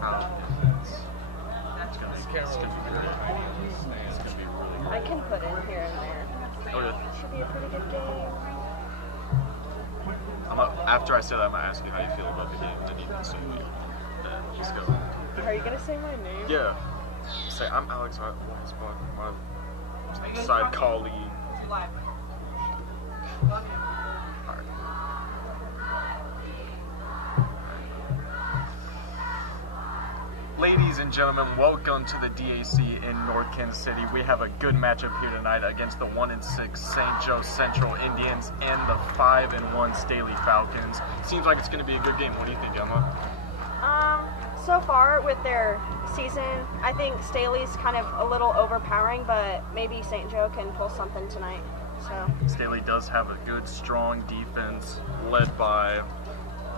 Falcons. It's gonna be great. It's gonna be really good. I can put in here and there. Oh, yeah. Should be a pretty good game. After I say that, I'm gonna ask you how you feel about the game. Then you can say me. Just go. Are you gonna say my name? Yeah. Say I'm Alex. My side colleague. Ladies and gentlemen, welcome to the DAC in North Kansas City. We have a good matchup here tonight against the 1-6 St. Joe Central Indians and the 5-1 Staley Falcons. Seems like it's going to be a good game. What do you think, Emma? So far with their season, I think Staley's kind of a little overpowering, but maybe St. Joe can pull something tonight. So Staley does have a good, strong defense led by,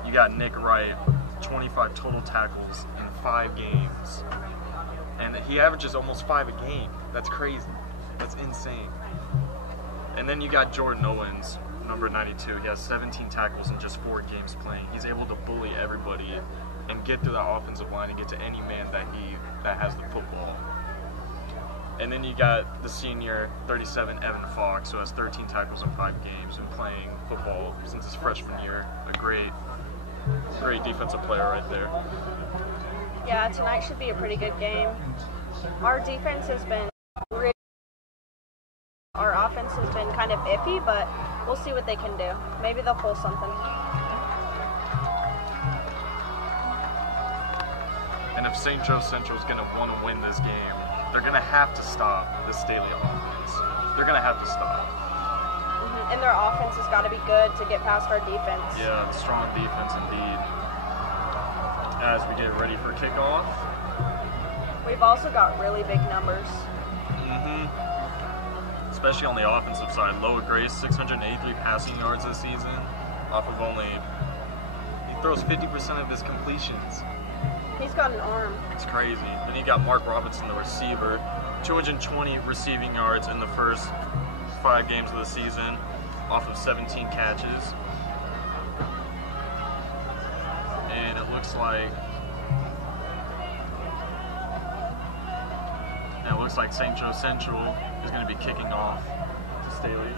you got Nick Wright, 25 total tackles in 5 games. And he averages almost 5 a game. That's crazy. That's insane. And then you got Jordan Owens, number 92. He has 17 tackles in just 4 games playing. He's able to bully everybody and get through the offensive line and get to any man that has the football. And then you got the senior, 37, Evan Fox, who has 13 tackles in 5 games and playing football since his freshman year. A great defensive player right there. yeah, tonight should be a pretty good game. Our defense has been really, our offense has been kind of iffy, but we'll see what they can do. Maybe they'll pull something. And if St. Joe Central is going to want to win this game, they're going to have to stop the Staley offense. They're going to have to stop. And their offense has got to be good to get past our defense. Yeah, strong defense indeed. As we get ready for kickoff. We've also got really big numbers. Especially on the offensive side. Loa Grace, 683 passing yards this season. Off of only, he throws 50% of his completions. He's got an arm. It's crazy. Then you got Mark Robinson, the receiver, 220 receiving yards in the first 5 games of the season, off of 17 catches. And it looks like St. Joe Central is going to be kicking off to Staley.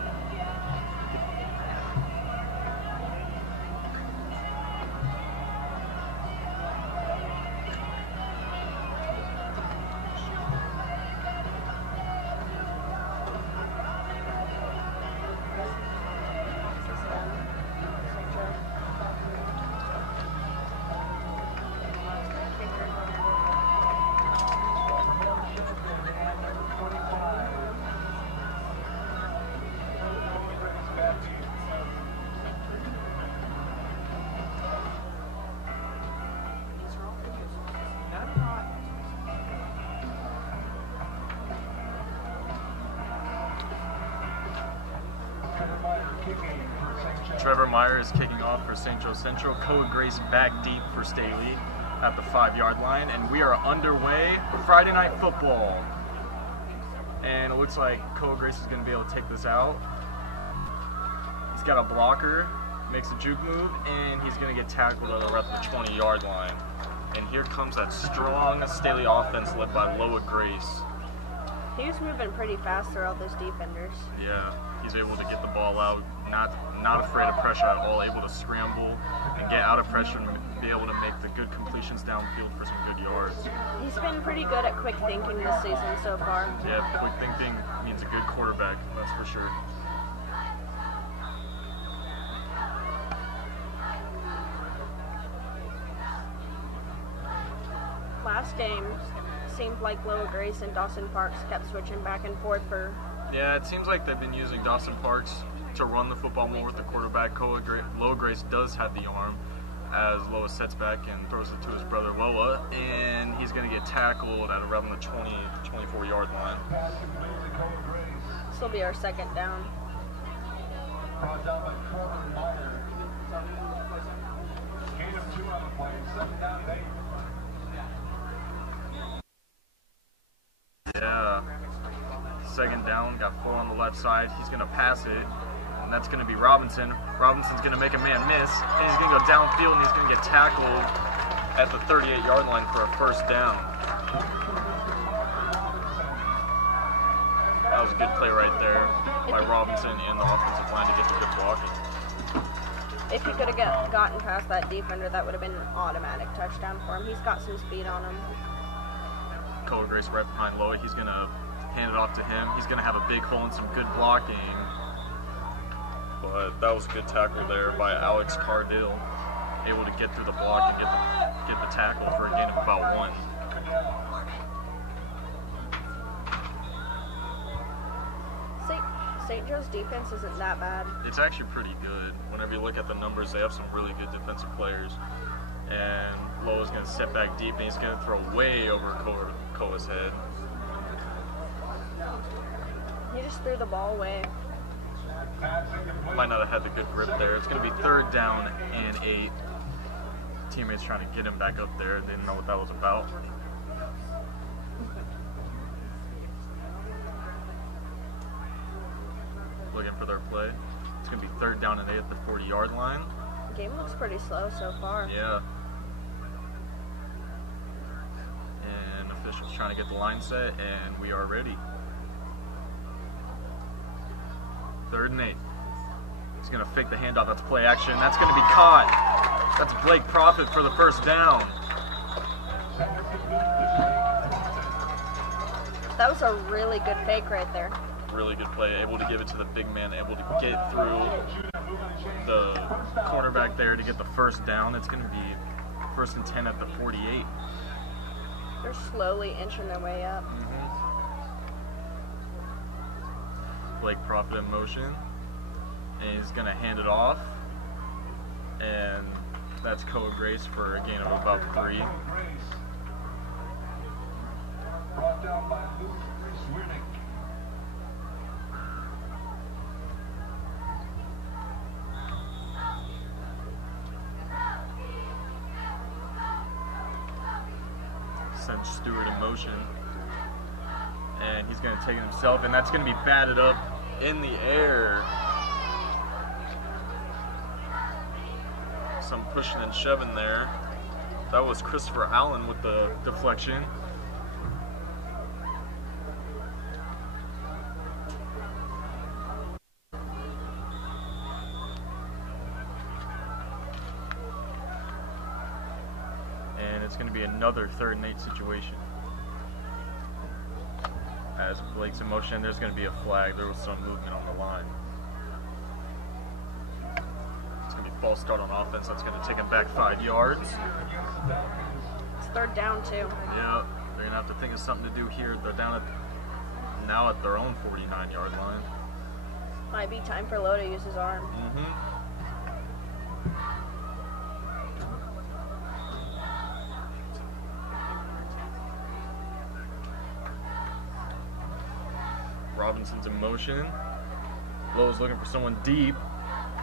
Trevor Meyer is kicking off for St. Joe Central. Koa Grace back deep for Staley at the 5-yard line. And we are underway for Friday Night Football. And it looks like Koa Grace is going to be able to take this out. He's got a blocker, makes a juke move, and he's going to get tackled at around the 20-yard line. And here comes that strong Staley offense led by Loa Grace. He was moving pretty fast through all those defenders. Yeah, he's able to get the ball out, not afraid of pressure at all, able to scramble and get out of pressure and be able to make the good completions downfield for some good yards. He's been pretty good at quick thinking this season so far. Yeah, quick thinking means a good quarterback, that's for sure. Last game seemed like Loa Grace and Dawson Parks kept switching back and forth for... Yeah, it seems like they've been using Dawson Parks to run the football more with the quarterback. Loa Grace does have the arm as Loa sets back and throws it to his brother Loa, and he's going to get tackled at around the 24-yard line. This will be our second down. Yeah. Second down, got 4 on the left side. He's going to pass it, and that's going to be Robinson. Robinson's going to make a man miss, and he's going to go downfield, and he's going to get tackled at the 38-yard line for a first down. That was a good play right there by Robinson and the offensive line to get the good blocking. If he could have gotten past that defender, that would have been an automatic touchdown for him. He's got some speed on him. Koa Grace right behind Lowy. He's going to hand it off to him. He's going to have a big hole and some good blocking. But that was a good tackle there by Alex Cardill. Able to get through the block and get the tackle for a gain of about 1. St. Joe's defense isn't that bad. It's actually pretty good. Whenever you look at the numbers, they have some really good defensive players. And Lowe's going to sit back deep, and he's going to throw way over Koa's head. He just threw the ball away. Might not have had the good grip there. It's going to be 3rd down and 8. Teammates trying to get him back up there. Didn't know what that was about. Looking for their play. It's going to be 3rd down and 8 at the 40-yard line. The game looks pretty slow so far. Yeah. And officials trying to get the line set, and we are ready. 3rd and 8. He's going to fake the handoff. That's play action. That's going to be caught. That's Blake Profit for the first down. That was a really good fake right there. Really good play. Able to give it to the big man. Able to get through the cornerback there to get the first down. It's going to be 1st and 10 at the 48. They're slowly inching their way up. Blake Profit in motion. And he's going to hand it off. And that's Koa Grace for a gain of about 3. Brought down by sends Stewart in motion. And he's going to take it himself, and that's going to be batted up in the air. Some pushing and shoving there. That was Christopher Allen with the deflection. And it's going to be another 3rd and 8 situation. As Blake's in motion, there's going to be a flag. There was some movement on the line. It's going to be a false start on offense. That's going to take him back 5 yards. It's 3rd down, too. Yeah, they're going to have to think of something to do here. They're down now at their own 49-yard line. Might be time for Lowe to use his arm. Robinson's in motion. Lowe's looking for someone deep,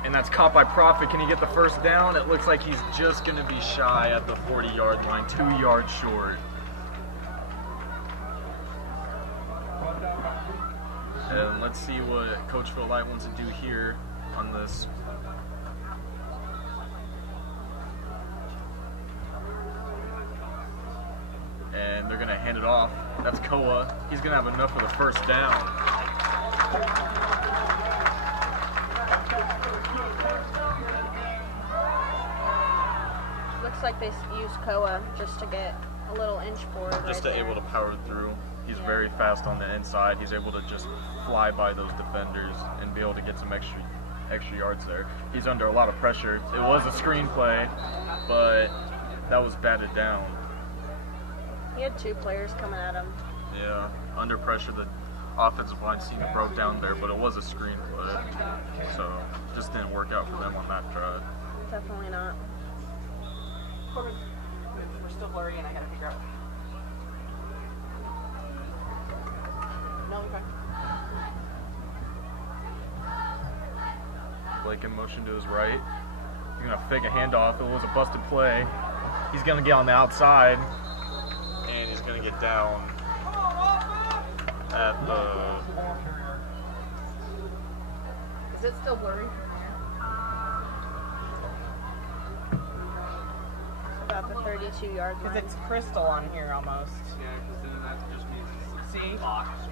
and that's caught by Profit. Can he get the first down? It looks like he's just going to be shy at the 40-yard line, 2 yards short. And let's see what Coach Phil Light wants to do here on this. And they're going to hand it off. That's Koa. He's going to have enough for the first down. Looks like they use Koa just to get a little inch forward. Just to able to power through. He's very fast on the inside. He's able to just fly by those defenders and be able to get some extra yards there. He's under a lot of pressure. It was a screen play, but that was batted down. He had 2 players coming at him. Yeah, under pressure, the offensive line seemed to broke down there, but it was a screen play. So, just didn't work out for them on that drive. Definitely not. We're still blurry and I gotta figure out. No, okay. Blake in motion to his right. He's going to fake a handoff. It was a busted play. He's going to get on the outside. And he's going to get down at the... Is it still blurry? About the 32-yard line. Because it's crystal on here almost. Yeah, because then that just means it's See? locked.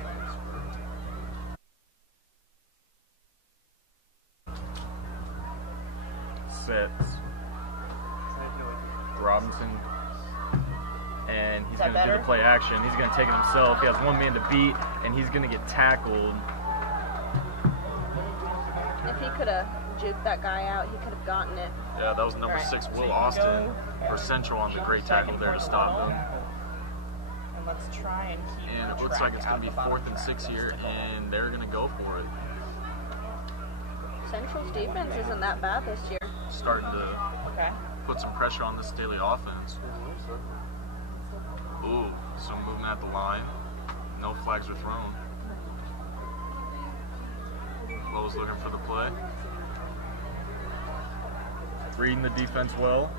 Sets. Robinson. And he's Is that going to do the better? play action. He's going to take it himself. He has one man to beat, and he's going to get tackled. If he could have juked that guy out, he could have gotten it. Yeah, that was number Alright, 6, so Will you Austin, go for Central on the great tackle there to stop him. And let's try and keep And the it looks track like it's out going to be the bottom 4th and track. 6 here, and they're going to go for it. Central's defense isn't that bad this year. Starting to Okay. put some pressure on this Staley offense. Ooh, some movement at the line. No flags are thrown. Lowe's looking for the play. Reading the defense well.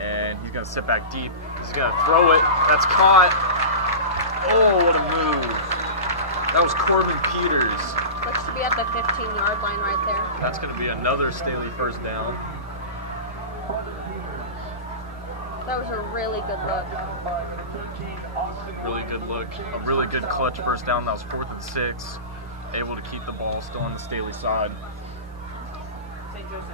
And he's going to sit back deep. He's going to throw it. That's caught. Oh, what a move. That was Corbin Peters. Looks to be at the 15-yard line right there. That's going to be another Staley first down. That was a really good look. Really good look. A really good clutch first down. That was 4th and 6. Able to keep the ball still on the Staley side. St. Joseph.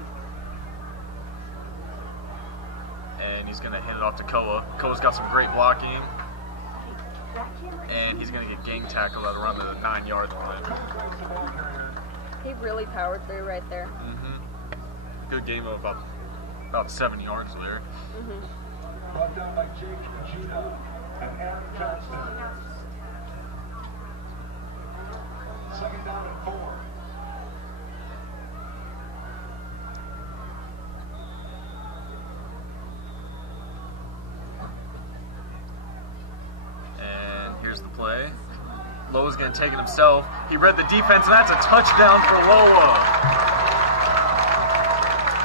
And he's going to hand it off to Koa. Koa's got some great blocking. And he's going to get gang tackled at around the 9-yard line. He really powered through right there. Good game of about 7 yards there. Brought down by Jake Gina and Aaron Johnston. 2nd down and 4. And here's the play. Loa's going to take it himself. He read the defense, and that's a touchdown for Loa.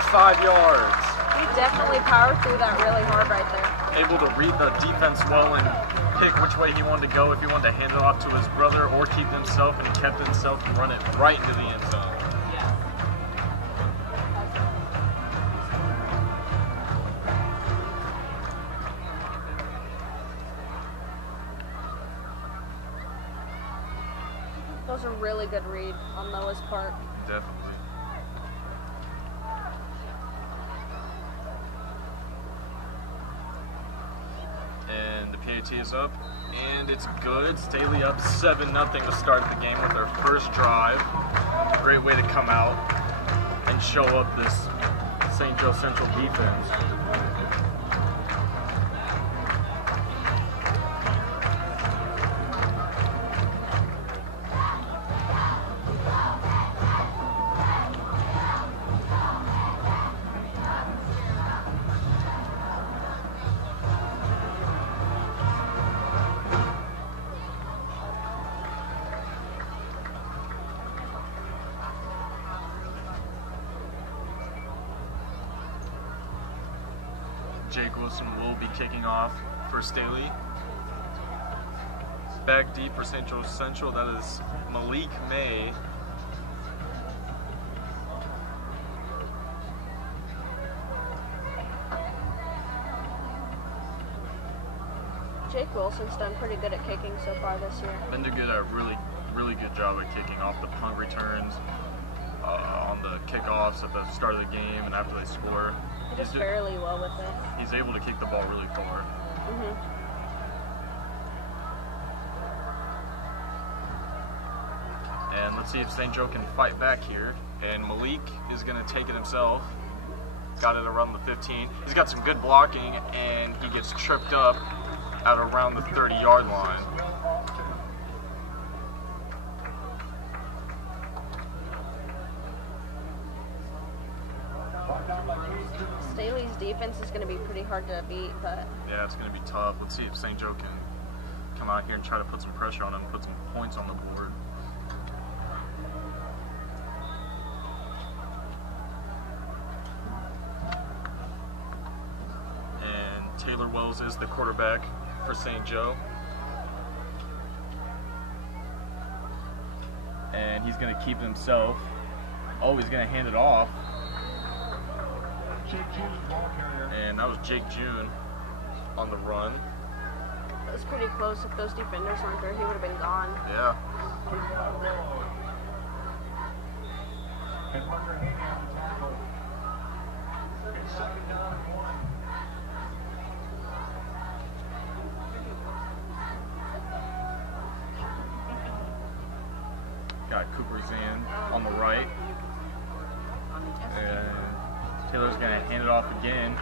5 yards. He definitely powered through that really hard right there. Able to read the defense well and pick which way he wanted to go, if he wanted to hand it off to his brother or keep it himself, and he kept it himself and run it right into the end zone. That was a really good read on Noah's part. Definitely. And the PAT is up, and it's good. Staley up 7-0 to start the game with their first drive. Great way to come out and show up this St. Joe Central defense. Jake Wilson will be kicking off for Staley. Back deep for St. Joe Central, that is Malik May. Jake Wilson's done pretty good at kicking so far this year. Been doing a really good job at kicking off the punt returns, on the kickoffs at the start of the game and after they score. He does fairly well with it. He's able to kick the ball really far. And let's see if St. Joe can fight back here. And Malik is going to take it himself. Got it around the 15. He's got some good blocking, and he gets tripped up at around the 30-yard line. Staley's defense is going to be pretty hard to beat, but Yeah, it's going to be tough. Let's see if St. Joe can come out here and try to put some pressure on him, put some points on the board. And Taylor Wells is the quarterback for St. Joe. And he's going to keep it himself. Oh, he's going to hand it off. And that was Jake June on the run. It was pretty close. If those defenders weren't there, he would have been gone. Yeah. And Parker Haney on the tackle. It's 2nd down and 1. Got Cooper Zan on the right. And Taylor's going to hand it off again.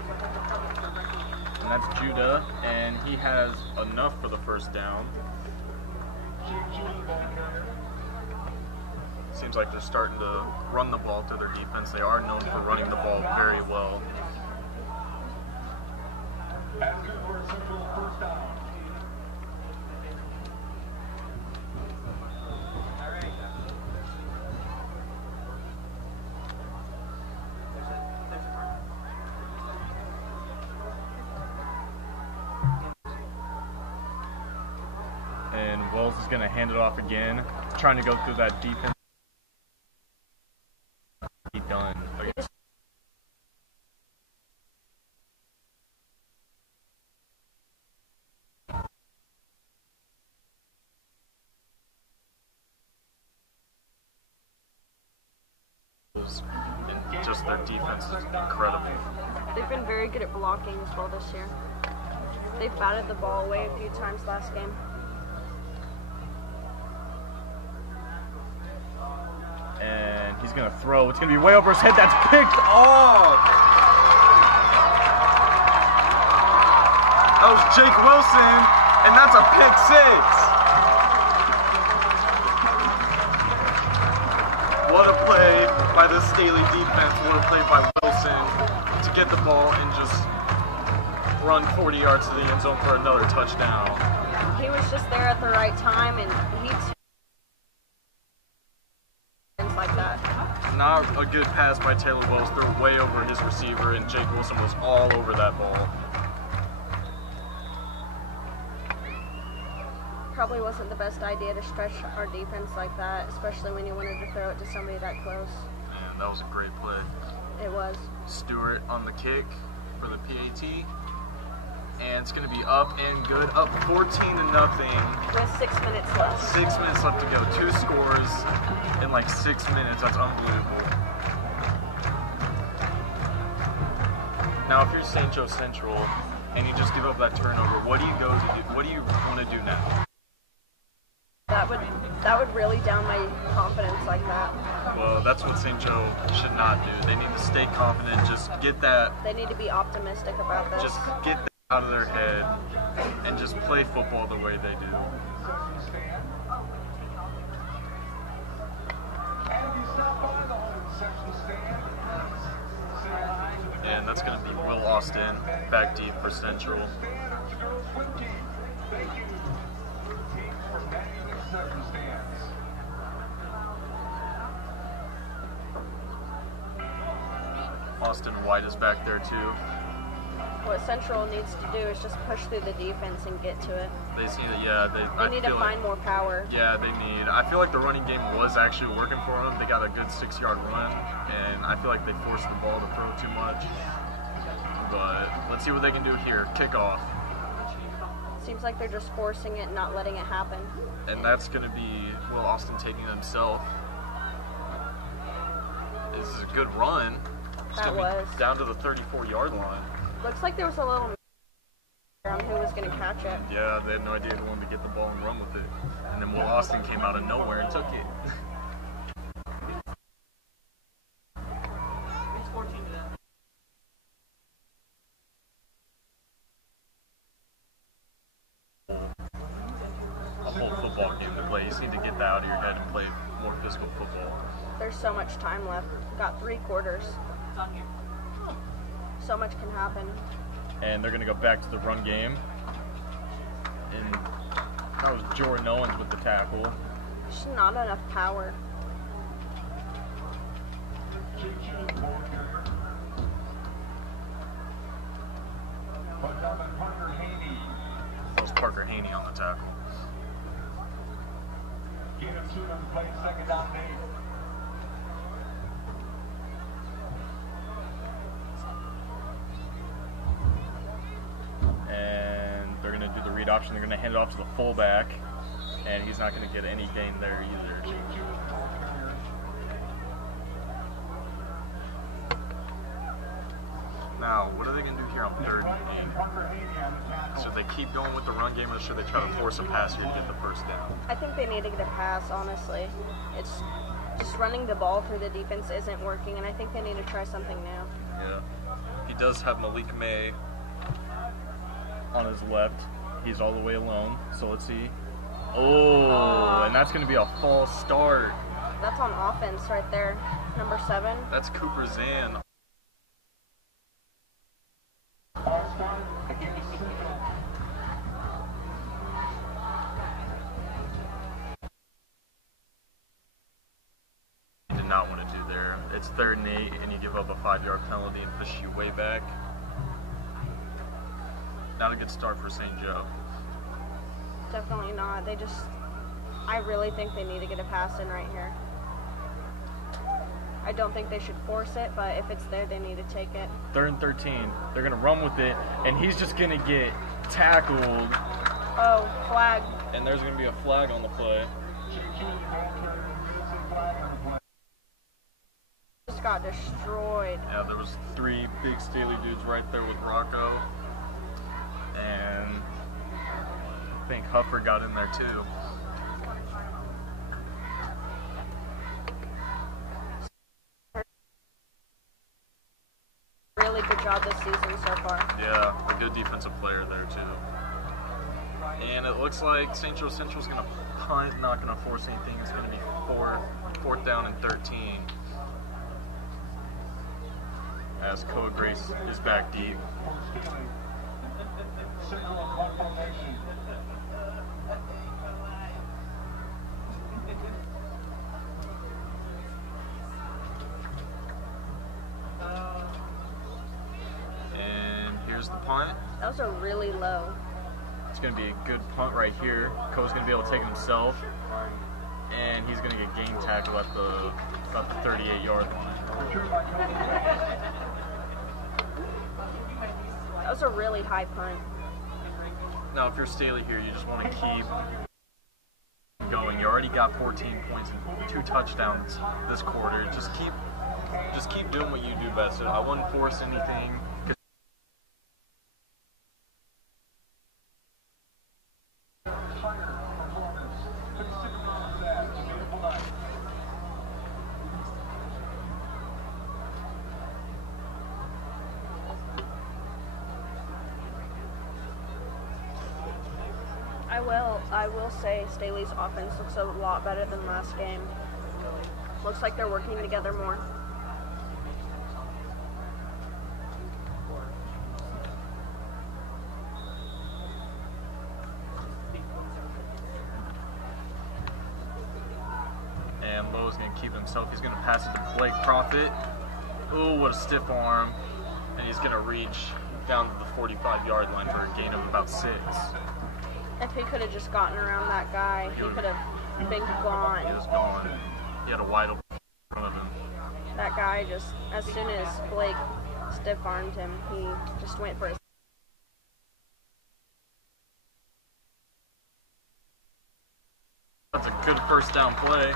And that's Judah. And he has enough for the first down. Seems like they're starting to run the ball to their defense. They are known for running the ball very well. Asking for a Central first down. And Wells is going to hand it off again, trying to go through that defense. He done. And just their defense is incredible. They've been very good at blocking as well this year. They've batted the ball away a few times last game. And he's going to throw. It's going to be way over his head. That's picked off. That was Jake Wilson, and that's a pick 6. What a play by the Staley defense. What a play by Wilson to get the ball and just run 40 yards to the end zone for another touchdown. He was just there at the right time, and he like that. Not a good pass by Taylor Wells. Threw way over his receiver, and Jake Wilson was all over that ball. Probably wasn't the best idea to stretch our defense like that, especially when you wanted to throw it to somebody that close. Man, that was a great play. It was. Stewart on the kick for the PAT. And it's going to be up and good. Up 14-0. With 6 minutes left. 6 minutes left to go. 2 scores in like 6 minutes. That's unbelievable. Now, if you're St. Joe Central and you just give up that turnover, what do you go to do? What do you want to do now? That would really down my confidence like that. Well, that's what St. Joe should not do. They need to stay confident. Just get that. They need to be optimistic about this. Just get that out of their head and just play football the way they do. And that's going to be Will Austin back deep for Central. Austin White is back there too. What Central needs to do is just push through the defense and get to it. They need to, They need to find more power. Yeah, they need. I feel like the running game was actually working for them. They got a good 6-yard run, and I feel like they forced the ball to throw too much. But let's see what they can do here. Kickoff. Seems like they're just forcing it and not letting it happen. And that's going to be Will Austin taking it himself. This is a good run. It's That gonna was. be down to the 34-yard line. Looks like there was a little on who was going to catch it. Yeah, they had no idea who wanted to get the ball and run with it. And then Will Austin came out of nowhere and took it. It's 14 to them. A whole football game to play. You just need to get that out of your head and play more physical football. There's so much time left. Got 3 quarters. It's on here. So much can happen. And they're going to go back to the run game. And that was Jordan Owens with the tackle. Just not enough power. That was Parker Haney on the tackle. Give it to them, play 2nd down and 8. read option. They're going to hand it off to the fullback, and he's not going to get any gain there either. Now, what are they going to do here on 3rd and 8? Should they keep going with the run game, or should they try to force a pass here to get the first down? I think they need to get a pass, honestly. It's just running the ball through the defense isn't working, and I think they need to try something new. Yeah. He does have Malik May on his left. He's all the way alone, so let's see. Oh, and that's going to be a false start. That's on offense right there, number 7. That's Cooper Zan. Did not want to do there. It's 3rd and 8, and you give up a 5-yard penalty and push you way back. Not a good start for St. Joe. Definitely not. I really think they need to get a pass in right here. I don't think they should force it, but if it's there, they need to take it. 3rd and 13. They're going to run with it, and he's just going to get tackled. Oh, flag. And there's going to be a flag on the play. Just got destroyed. Yeah, there was 3 big Staley dudes right there with Rocco. And I think Huffer got in there too. Really good job this season so far. Yeah, a good defensive player there too. And it looks like St. Joe Central's going to punt, not going to force anything. It's going to be 4th down and 13. As Koa Grace is back deep. And here's the punt. That was a really low. It's going to be a good punt right here. Koa's going to be able to take it himself. And he's going to get game tackle at about the 38-yard line. That was a really high punt. Now, if you're Staley here, you just want to keep going. You already got 14 points and 2 touchdowns this quarter. Just keep doing what you do best. I wouldn't force anything. I will say Staley's offense looks a lot better than last game. Looks like they're working together more. And Lowe's going to keep himself. He's going to pass it to Blake Profit. Oh, what a stiff arm. And he's going to reach down to the 45-yard line for a gain of about 6. If he could have just gotten around that guy, he could have been gone. He was gone. He had a wide open in front of him. That guy just, as soon as Blake stiff-armed him, he just went for his. That's a good first down play.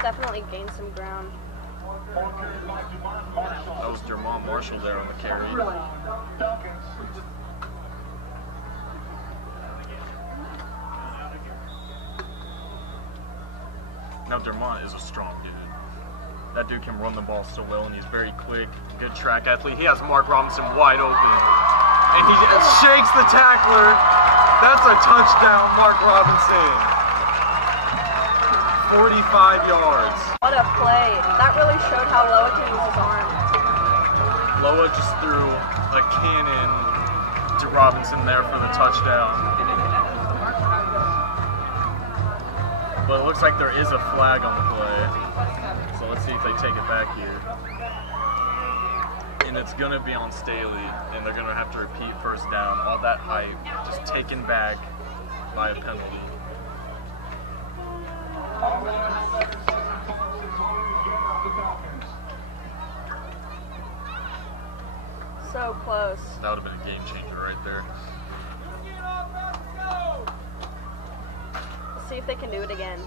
Definitely gained some ground. That was Jermon Marshall there on the carry. Now Dermont is a strong dude. That dude can run the ball so well, and he's very quick, good track athlete. He has Mark Robinson wide open. And he shakes the tackler. That's a touchdown, Mark Robinson. 45 yards. What a play. That really showed how Loa can use his arm. Loa just threw a cannon to Robinson there for the touchdown. But it looks like there is a flag on the play. So let's see if they take it back here. And it's going to be on Staley, and they're going to have to repeat first down. All that hype just taken back by a penalty. So close. That would have been a game changer right there. Let's see if they can do it again.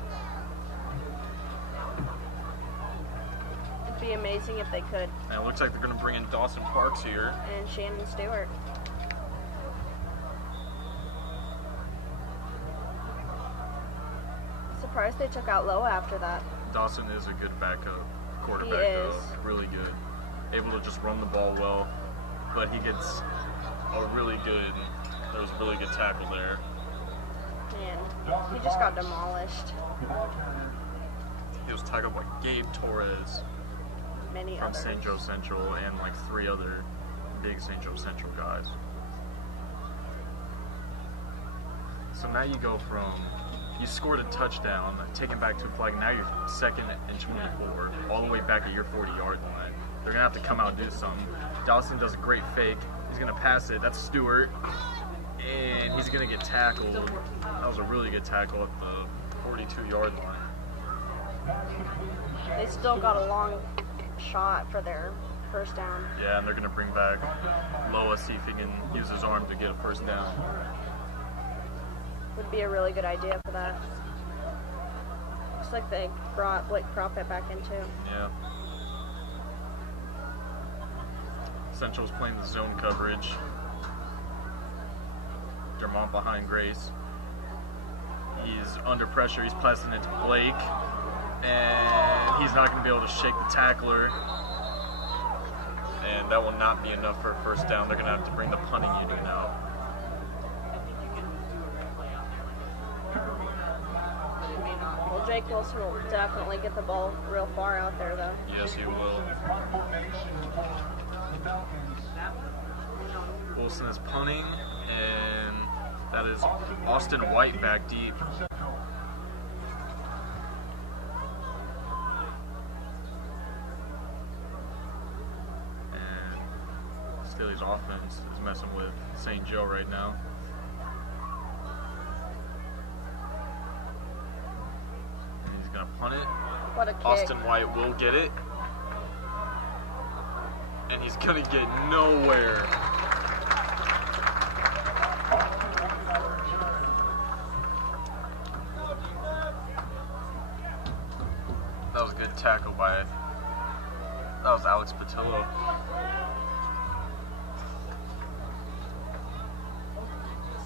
It'd be amazing if they could. And it looks like they're going to bring in Dawson Parks here. And Shannon Stewart. Surprised they took out Loa after that. Dawson is a good backup quarterback, He is. though. Really good. Able to just run the ball well. But he gets a really good, there was a really good tackle there. And he just got demolished. He was tackled by Gabe Torres Many from others. St. Joe Central and like 3 other big St. Joe Central guys. So now you go from, you scored a touchdown, taken back to a flag, now you're 2nd and 24, all the way back at your 40-yard line. They're going to have to come out and do something. Dawson does a great fake. He's going to pass it. That's Stewart. And he's going to get tackled. That was a really good tackle at the 42-yard line. They still got a long shot for their first down. Yeah, and they're going to bring back Loa, see if he can use his arm to get a first down. Would be a really good idea for that. Looks like they brought Blake Prophet back in too. Yeah. Central's playing the zone coverage. Dermont behind Grace. He's under pressure. He's passing it to Blake. And he's not going to be able to shake the tackler. And that will not be enough for a first down. They're going to have to bring the punting unit out. Well, Jake Wilson will definitely get the ball real far out there, though. Yes, he will. Wilson is punting, and that is Austin White back deep. And Staley's offense is messing with St. Joe right now. And he's going to punt it. What a kick. Austin White will get it. And he's going to get nowhere. That was a good tackle by it. That was Alex Patillo.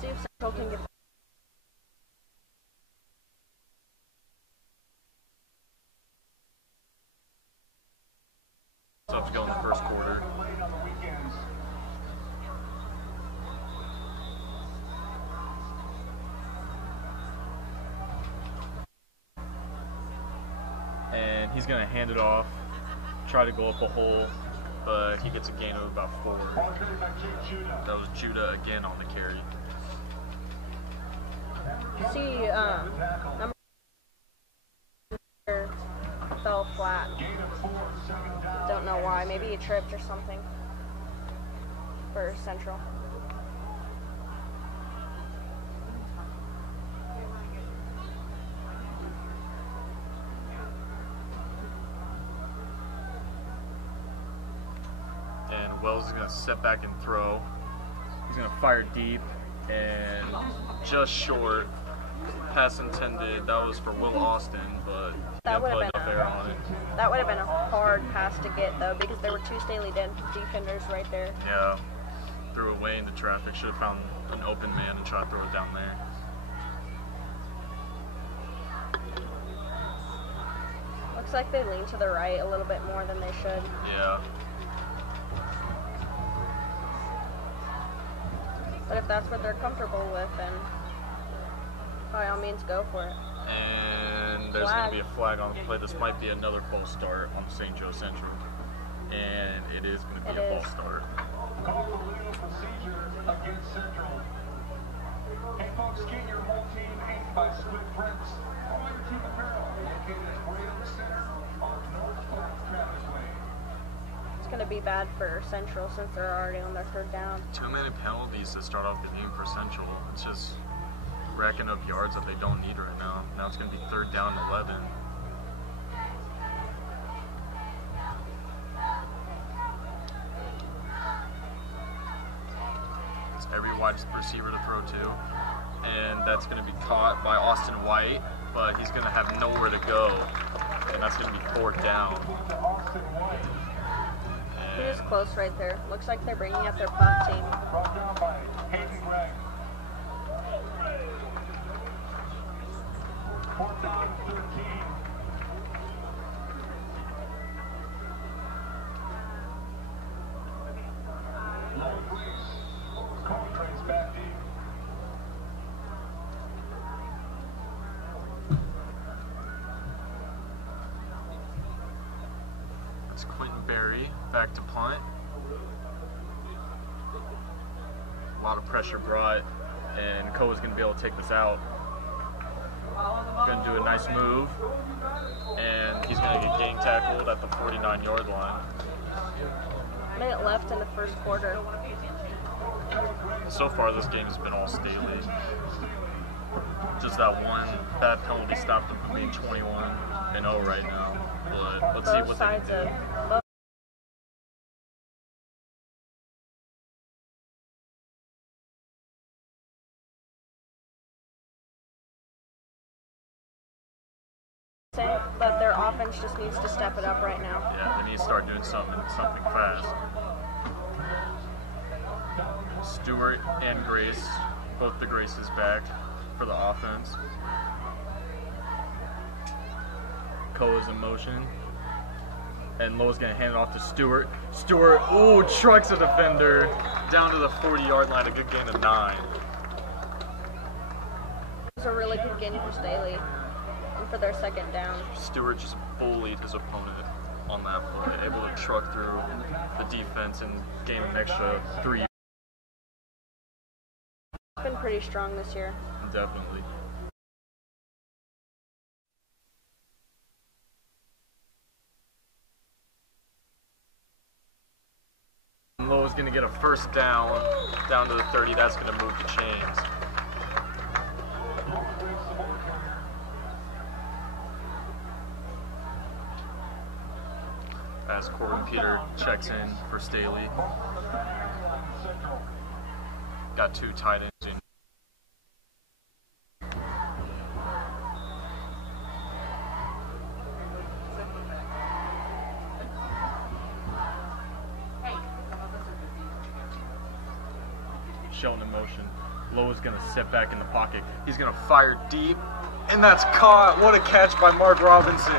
See if Central can get. So to go in the first quarter. And he's going to hand it off, try to go up a hole, but he gets a gain of about 4. That was Judah again on the carry. See, number fell flat. Don't know why. Maybe he tripped or something for Central. And Wells is going to step back and throw. He's going to fire deep and just short. Pass intended. That was for Will Austin, but he That didn't would put have been enough air on it. That would have been a hard pass to get though, because there were 2 Staley defenders right there. Yeah. Threw away into traffic. Should have found an open man and tried to throw it down there. Looks like they lean to the right a little bit more than they should. Yeah. But if that's what they're comfortable with, then by all means go for it. And there's going to be a flag on the play. This might be another false start on St. Joe Central. And it is going to be a false start. Call for legal procedure against Central. Hey folks, get your whole team inked by Split Prints. Call your team apparel located at Braille Center on North Clark Traffic Way. It's going to be bad for Central since they're already on their 3rd down. Too many penalties to start off the game for Central. It's just racking up yards that they don't need right now. Now it's going to be 3rd down and 11. every wide receiver to throw to, and that's going to be caught by Austin White, but he's going to have nowhere to go, and that's going to be fourth down. He was close right there. Looks like they're bringing up their punt team. Fourth down, 13. Back deep. That's Quentin Berry back to punt. A lot of pressure brought, and Koa's going to be able to take this out. Going to do a nice move, and he's going to get gang tackled at the 49-yard line. Minute left in the first quarter. So far, this game has been all Staley. Just that one bad penalty stopped them from being 21-0 right now. But let's see what they can do. But their offense just needs to step it up right now. Yeah, they need to start doing something fast. Stewart and Grace, both the Graces back for the offense. Koa's in motion. And Lowe's going to hand it off to Stewart. Stewart, ooh, trucks a defender down to the 40-yard line. A good gain of 9. It was a really good game for Staley and for their second down. Stewart just bullied his opponent on that play, able to truck through the defense and gain an extra 3. Been pretty strong this year. Definitely. Lowe's going to get a first down to the 30. That's going to move the chains. As Corbin Peter checks in for Staley. Got 2 tight ends in. Showing in motion. Lowe is going to sit back in the pocket. He's going to fire deep, and that's caught. What a catch by Mark Robinson.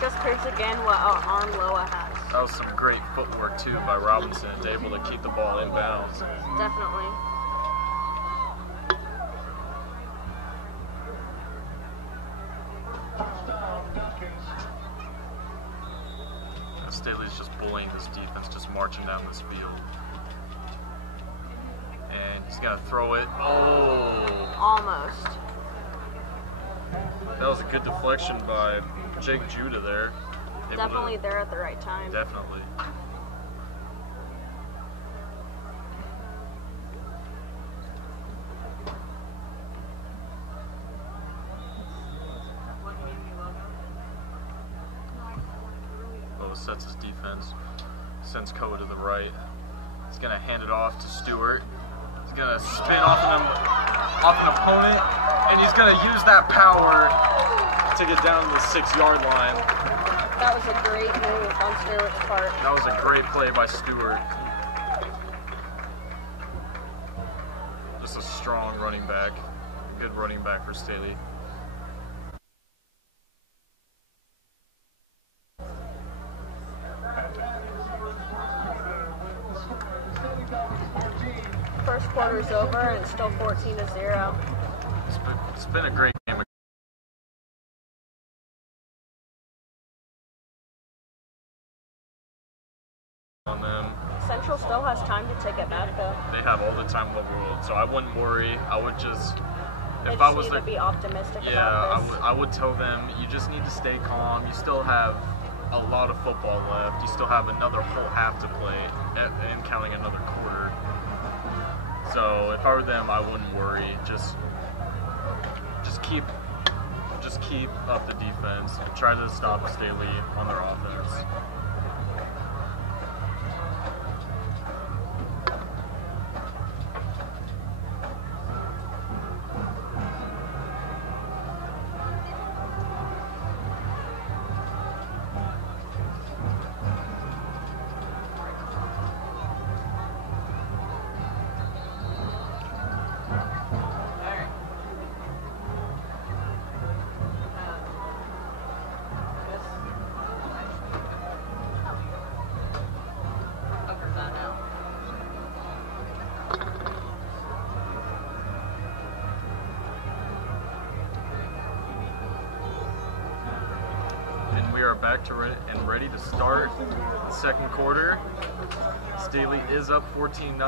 Just proves again what arm Loa has. That was some great footwork, too, by Robinson, able to keep the ball in bounds. Definitely. Staley's just bullying this defense, just marching down this field. And he's going to throw it. Oh! Almost. That was a good deflection by Jake Judah there. Definitely there at the right time. Definitely. Lowe sets his defense, sends Koa to the right. He's going to hand it off to Stewart. He's going to spin off an opponent, and he's going to use that power to get down to the 6-yard line. That was a great move on Stewart's part. That was a great play by Stewart. Just a strong running back. A good running back for Staley. First quarter's over and it's still 14-0. It's been a great game. On them. Central still has time to take it back though. They have all the time in the world, so I wouldn't worry. I would just, They if just I was need to be optimistic yeah, about this. I would tell them you just need to stay calm. You still have a lot of football left. You still have another whole half to play, and counting another quarter. So if I were them, I wouldn't worry. Just keep up the defense. Try to stop Staley on their offense. are back to and ready to start the second quarter. Staley is up 14-0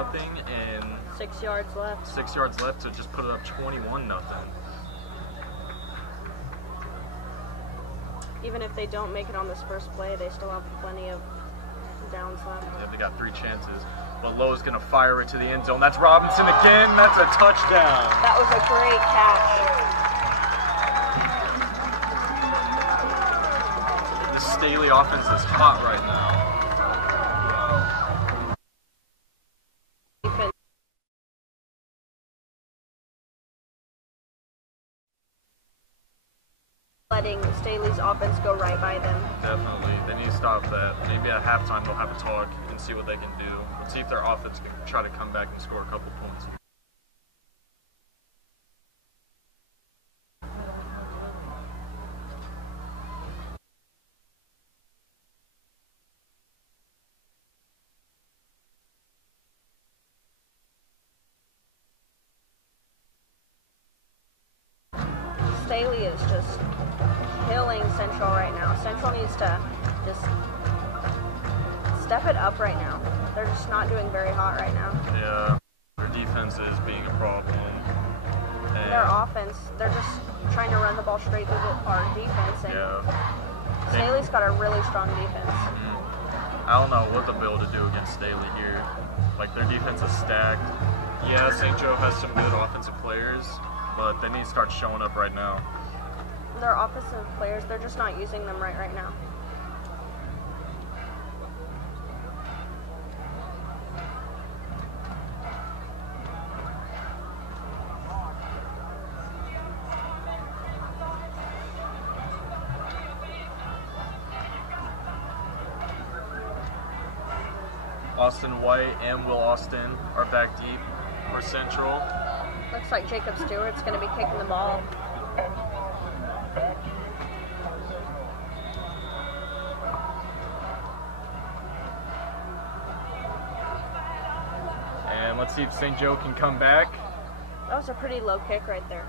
and 6 yards left. 6 yards left to just put it up 21-0. Even if they don't make it on this first play, they still have plenty of downs left. Yeah, they got 3 chances. But Lowe's going to fire it to the end zone. That's Robinson again. That's a touchdown. That was a great catch. The Staley offense is hot right now. Defense. Letting Staley's offense go right by them. Definitely. They need to stop that. Maybe at halftime they'll have a talk and see what they can do. Let's see if their offense can try to come back and score a couple points. Staley is just killing Central right now. Central needs to just step it up right now. They're just not doing very hot right now. Yeah, their defense is being a problem. And Their offense, they're just trying to run the ball straight through our defense. And yeah. Staley's got a really strong defense. I don't know what they'll be able to do against Staley here. Like, their defense is stacked. Yeah, St. Joe has some good offensive players, but they need to start showing up right now. Their offensive players, they're just not using them right now. Austin White and Will Austin are back deep for Central. Looks like Jacob Stewart's going to be kicking the ball. And let's see if St. Joe can come back. That was a pretty low kick right there.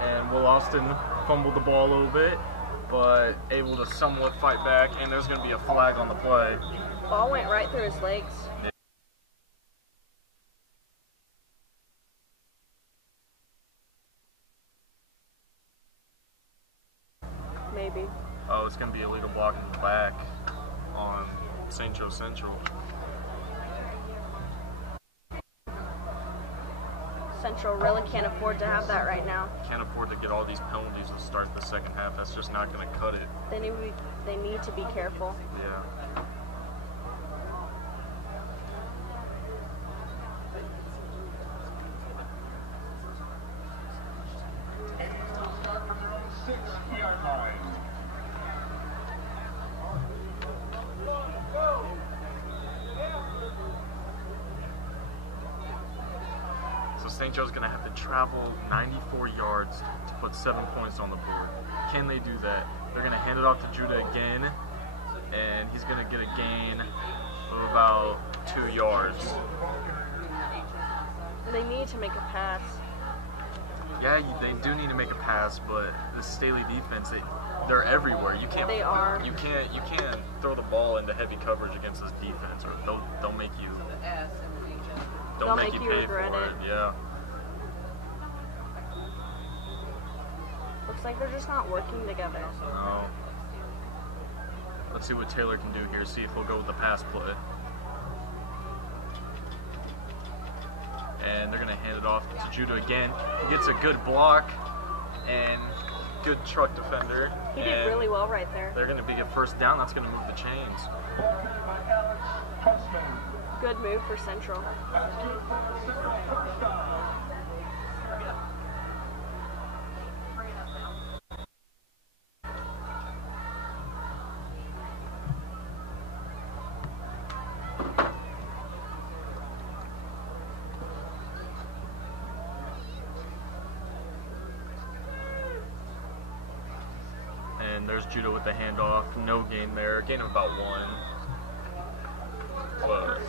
And Will Austin fumbled the ball a little bit, but able to somewhat fight back, and there's going to be a flag on the play. Ball went right through his legs. Maybe. Oh, it's going to be illegal blocking the back on St. Joe Central. Central really can't afford to have that right now. Can't afford to get all these penalties to start the second half. That's just not going to cut it. They need to be careful. Yeah. St. Joe's going to have to travel 94 yards to put 7 points on the board. Can they do that? They're going to hand it off to Judah again, and he's going to get a gain of about 2 yards. They need to make a pass. Yeah, they do need to make a pass, but the Staley defense, they're everywhere. You can't. They are. You can't throw the ball into heavy coverage against this defense, or they'll make you. They'll make you pay regret for it. Yeah. Looks like they're just not working together. No. Let's see what Taylor can do here. See if he'll go with the pass play. And they're going to hand it off to Judah again. He gets a good block and good truck defender. He did really well right there. They're going to be a first down. That's going to move the chains. Good move for Central. And there's Judah with the handoff. No gain there. Gain of about 1. But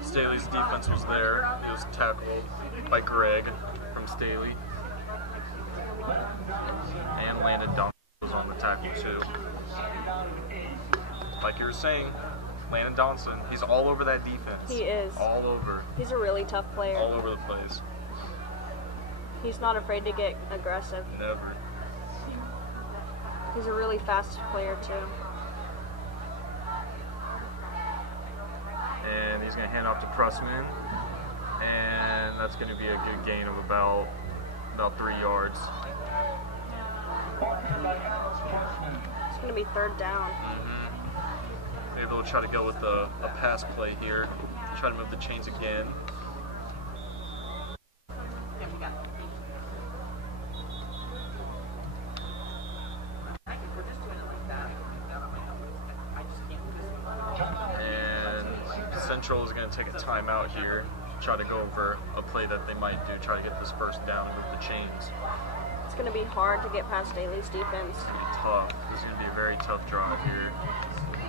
Staley's defense was there. He was tackled by Greg from Staley. And Landon Donaldson was on the tackle too. Like you were saying, Landon Donaldson, he's all over that defense. He is. All over. He's a really tough player. All over the place. He's not afraid to get aggressive. Never. He's a really fast player too. And he's going to hand off to Pressman. And that's going to be a good gain of about 3 yards. It's going to be 3rd down. Maybe they'll try to go with a pass play here. Try to move the chains again. And Central is going to take a timeout here. Try to go over a play that they might do. Try to get this 1st down and move the chains. It's going to be hard to get past Staley's defense. It's going to be tough. This is going to be a very tough drive here.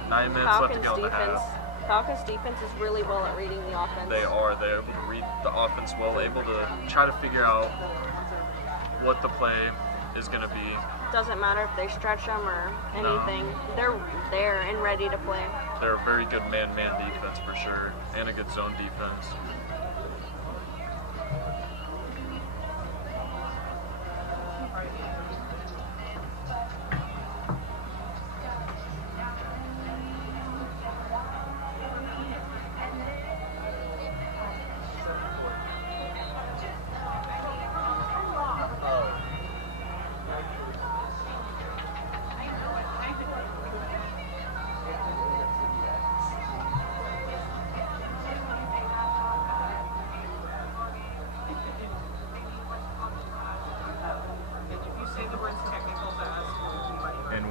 9 minutes left to go in the half. Falcons' defense is really well at reading the offense. They are. They're able to read the offense well, able to try to figure out what the play is going to be. Doesn't matter if they stretch them or anything. No. They're there and ready to play. They're a very good man-man defense for sure, and a good zone defense.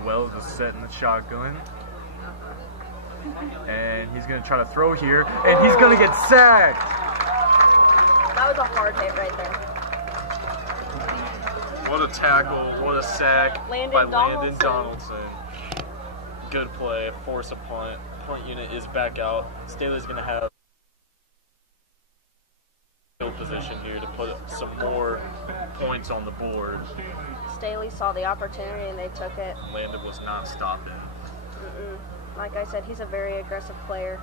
Wells is setting the shotgun. And he's going to try to throw here. And he's going to get sacked. That was a hard hit right there. What a tackle. What a sack by Landon Donaldson. Good play. Force a punt. Punt unit is back out. Staley's going to have field position here to put some more points on the board. Staley saw the opportunity and they took it. Landon was not stopping. Like I said, he's a very aggressive player.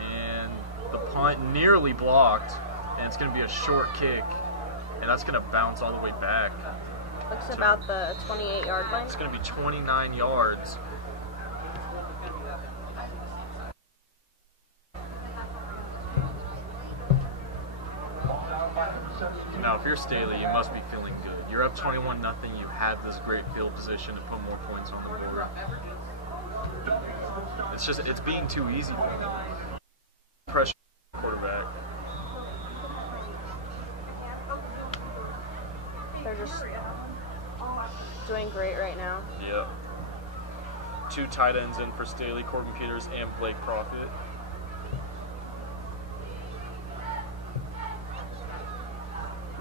And the punt nearly blocked, and it's going to be a short kick, and that's going to bounce all the way back. Looks about the 28-yard line. It's going to be 29 yards. Now, if you're Staley, you must be feeling good. You're up 21-0. You have this great field position to put more points on the board. It's being too easy for them. Pressure quarterback. They're just doing great right now. Yep. 2 tight ends in for Staley, Corbin Peters and Blake Profit.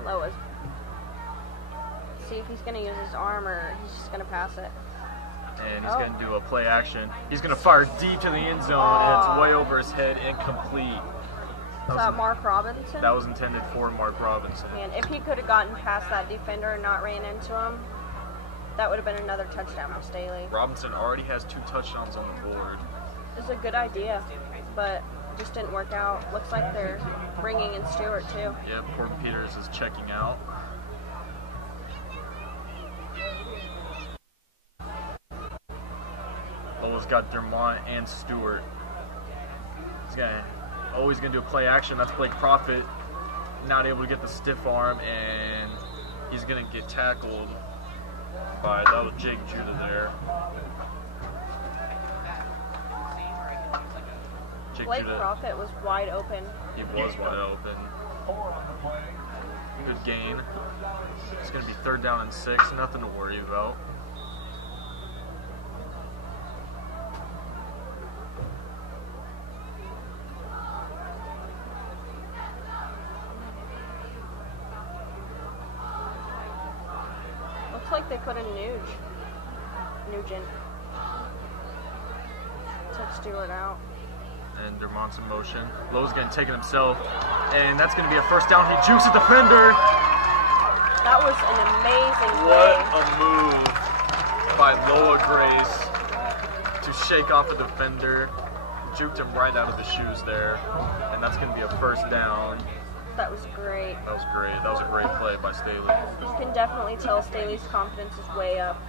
Lois. See if he's going to use his arm or he's just going to pass it. And he's going to do a play action. He's going to fire deep to the end zone, and it's way over his head, incomplete. Is that Mark Robinson? That was intended for Mark Robinson. Man, if he could have gotten past that defender and not ran into him, that would have been another touchdown for Staley. Robinson already has 2 touchdowns on the board. It's a good idea, but just didn't work out. Looks like they're bringing in Stewart too. Yep, Corbin Peters is checking out. Lola's got Dermont and Stewart. He's always gonna do a play action. That's Blake Profit, not able to get the stiff arm, and he's gonna get tackled by, that was Jake Judah there. Blake Profit was wide open. He was wide open. Good gain. It's going to be 3rd down and 6. Nothing to worry about. Looks like they put in Nugent. Took Stewart out. And Dermont's in motion. Lowe's getting taken himself. And that's going to be a first down. He jukes a defender. That was an amazing What play. a move by Loa Grace to shake off a defender. Juked him right out of the shoes there. And that's going to be a first down. That was great. That was great. That was a great play by Staley. You can definitely tell Staley's confidence is way up.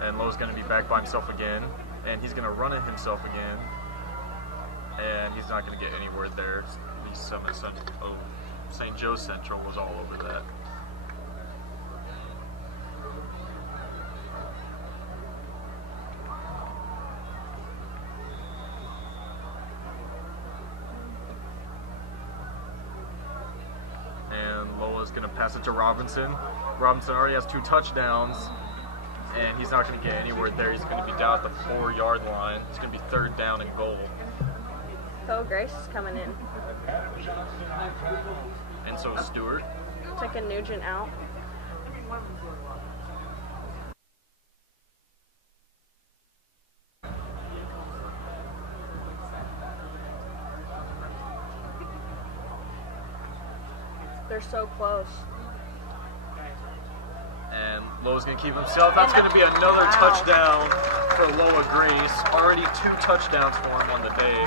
And Lowe's going to be back by himself again. And he's going to run it himself again. And he's not going to get anywhere there. St. Joe Central was all over that. And Lola's going to pass it to Robinson. Robinson already has 2 touchdowns. And he's not going to get anywhere there. He's going to be down at the 4-yard line. It's going to be 3rd down and goal. Phil Grace is coming in. And so is Stewart. Taking Nugent out. They're so close. And Loa's going to keep himself. That's going to be another touchdown for Loa Grace. Already 2 touchdowns for him on the day.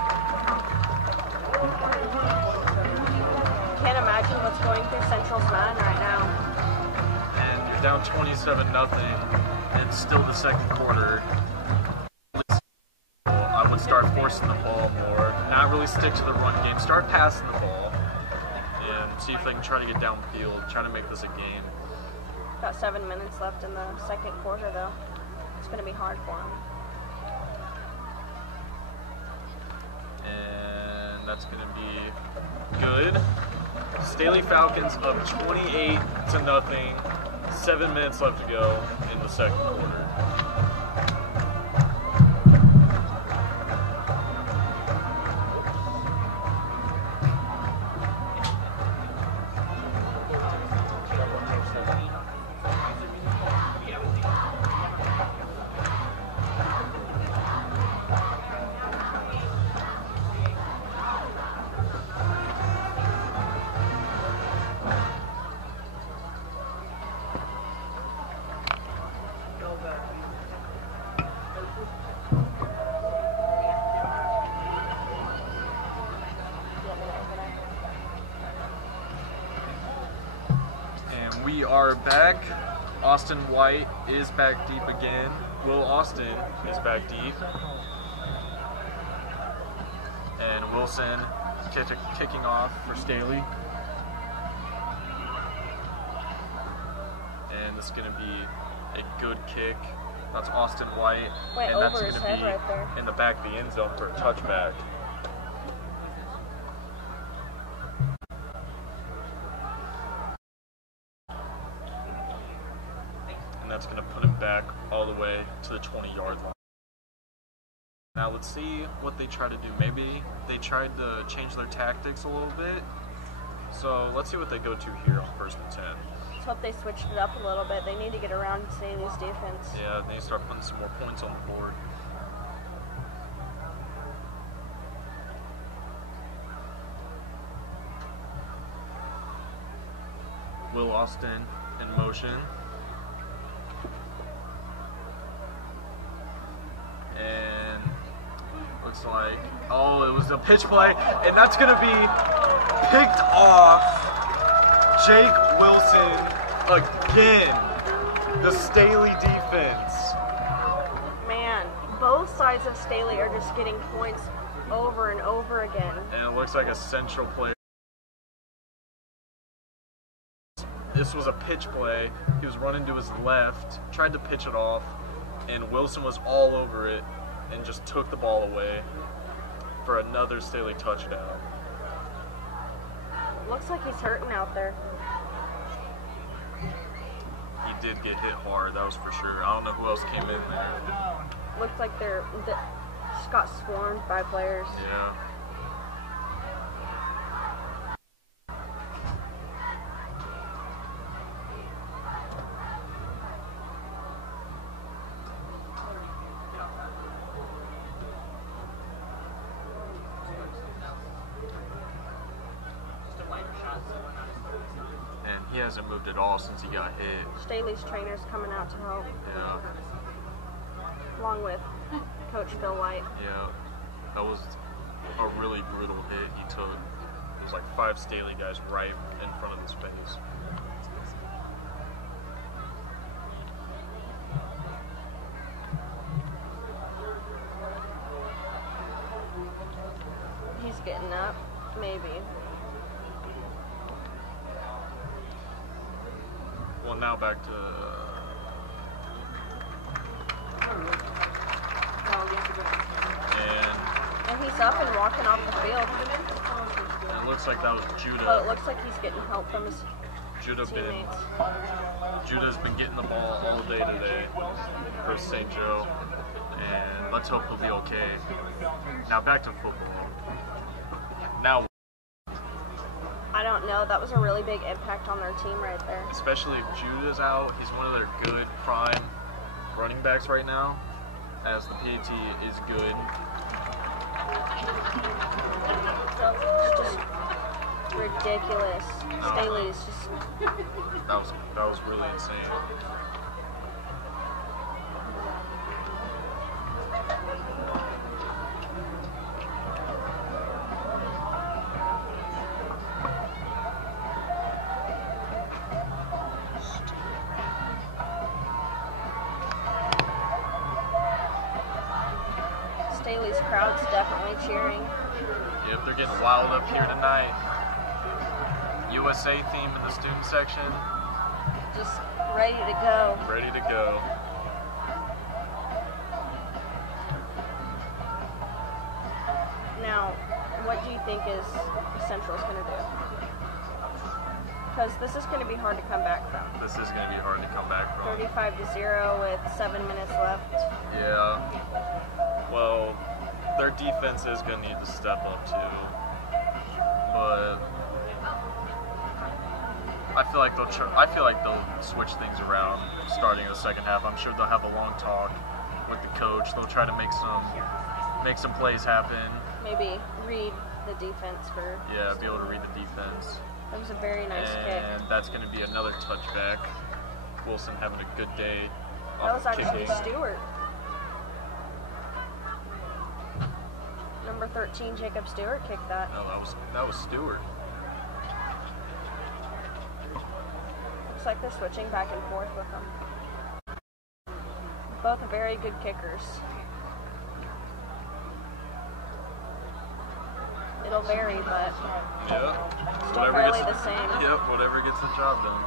Can't imagine what's going through Central's mind right now. And you're down 27-0. It's still the second quarter. I would start forcing the ball more. Not really stick to the run game. Start passing the ball. And see if they can try to get downfield. Try to make this a game. Got 7 minutes left in the second quarter, though. It's going to be hard for him. And that's going to be good. Staley Falcons up 28-0. 7 minutes left to go in the second quarter. We are back. Austin White is back deep again. Will Austin is back deep. And Wilson kicking off for Staley. And this is going to be a good kick. That's Austin White. Went and that's over his head right there. in the back of the end zone for a touchback. And that's going to put him back all the way to the 20-yard line. Now let's see what they try to do. Maybe they tried to change their tactics a little bit. So let's see what they go to here on 1st and 10. Let's hope they switched it up a little bit. They need to get around Staley's defense. Yeah, they need to start putting some more points on the board. Will Austin in motion. And looks like, oh, it was a pitch play, and that's going to be picked off. Jake Wilson again. The Staley defense. Man, both sides of Staley are just getting points over and over again. And it looks like a Central player. This was a pitch play. He was running to his left, tried to pitch it off, and Wilson was all over it and just took the ball away for another Staley touchdown. Looks like he's hurting out there. He did get hit hard, that was for sure. I don't know who else came in there. Looks like they just got swarmed by players. Yeah. hasn't moved at all since he got hit. Staley's trainer's coming out to help, Yeah, along with Coach Phil White. yeah. That was a really brutal hit he took. It was like 5 Staley guys right in front of his face. He's getting up, maybe. Well, now back to And he's up and walking off the field. and it looks like that was But it Judah. looks like he's getting help from his Judah's teammates. been getting the ball all day today for St. Joe, and let's hope he'll be okay. Now back to football. Now, I don't know. That was a really big impact on their team right there. especially if Judah's out, he's one of their good prime running backs right now, as the PAT is good. It's just ridiculous. No. Staley's just That was really insane. Staley's crowd's definitely cheering. Yep, they're getting wild up here tonight. USA theme in the student section. Just ready to go. Ready to go. Now, what do you think is Central's going to do? Because this is going to be hard to come back from. This is going to be hard to come back from. 35-0 with 7 minutes left. Yeah. Well, their defense is going to need to step up too. But I feel like they'll switch things around starting the second half. I'm sure they'll have a long talk with the coach. They'll try to make some plays happen. Maybe read the defense for. Yeah, be able to read the defense. That was a very nice kick. And that's going to be another touchback. Wilson having a good day. That was off actually kicking. Stewart. Number 13, Jacob Stewart kicked that. No, that was Stewart. Looks like they're switching back and forth with them. Both very good kickers. It'll vary, but Yeah. still fairly the same. Yep, whatever gets the job done.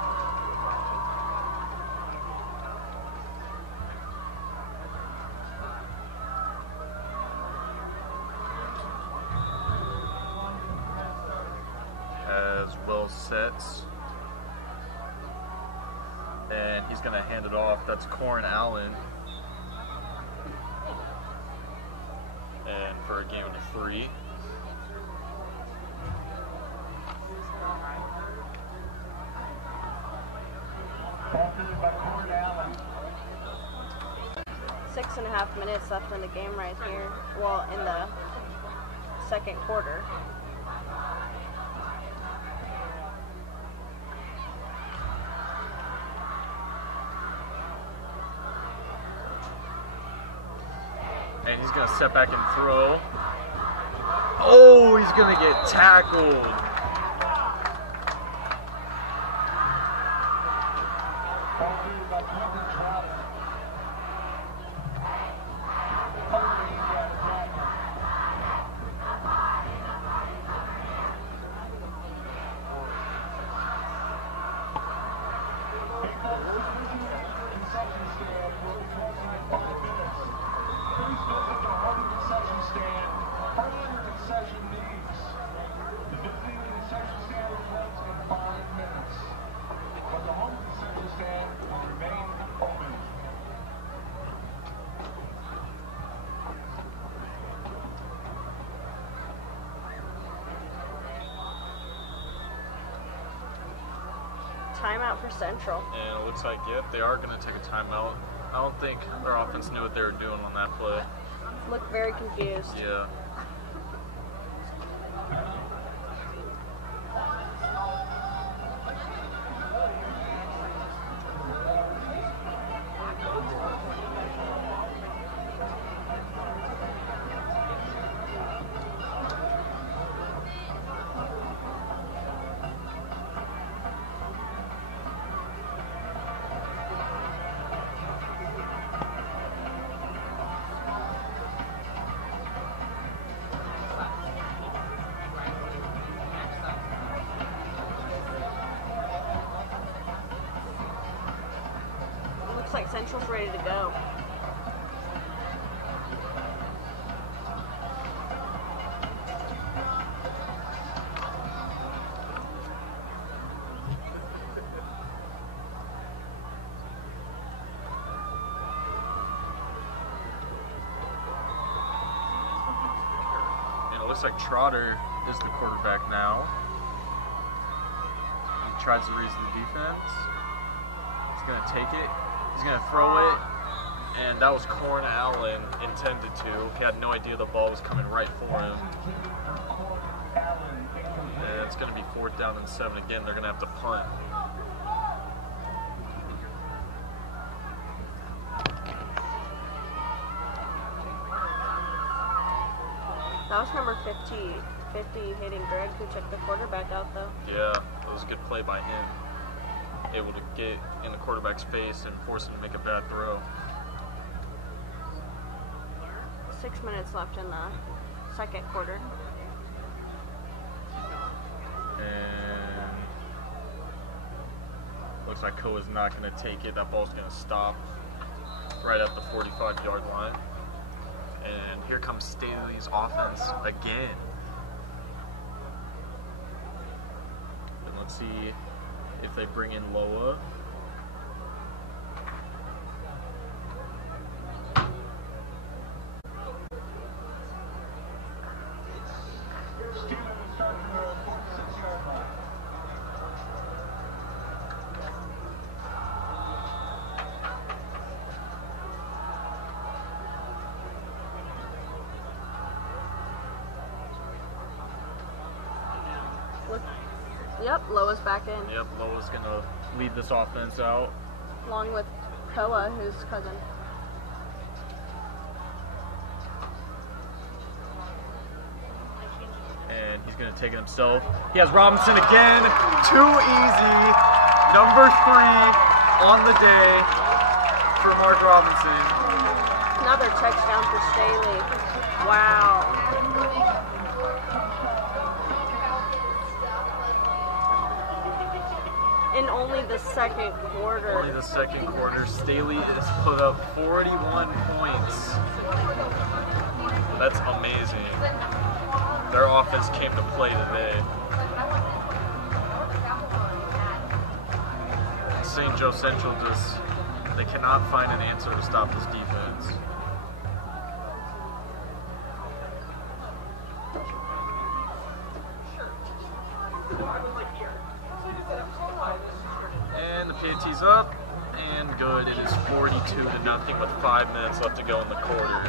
As well sets. And he's going to hand it off. That's Corin Allen. And for a game of 3. By Corin Allen. 6.5 minutes left in the game right here. Well, in the second quarter. And he's going to step back and throw. Oh, he's going to get tackled. Timeout for Central. And it looks like, yep, they are going to take a timeout. I don't think their offense knew what they were doing on that play. Look very confused. Yeah. Looks like Central's ready to go. And it looks like Trotter is the quarterback now. He tries to raise the defense. He's going to take it. He's going to throw it. And that was Corn Allen intended to. He had no idea the ball was coming right for him. And it's going to be 4th down and 7 again. They're going to have to punt. That was number 50 Hayden Gregg who took the quarterback out though. Yeah, that was a good play by him. Able to get in the quarterback's face and force him to make a bad throw. 6 minutes left in the second quarter. And looks like Koa is not going to take it. That ball's going to stop right at the 45-yard line. And here comes Staley's offense again. And let's see if they bring in Loa. Yep, Loa's back in. Yep, Loa's going to lead this offense out. Along with Koa, whose cousin. And he's going to take it himself. He has Robinson again. Too easy. Number 3 on the day for Mark Robinson. Another touchdown for Staley. Wow. In only the second quarter. Only the second quarter. Staley has put up 41 points. That's amazing. Their offense came to play today. St. Joe Central they cannot find an answer to stop this defense. And the PAT's up, and good. It is 42-0 with 5 minutes left to go in the quarter.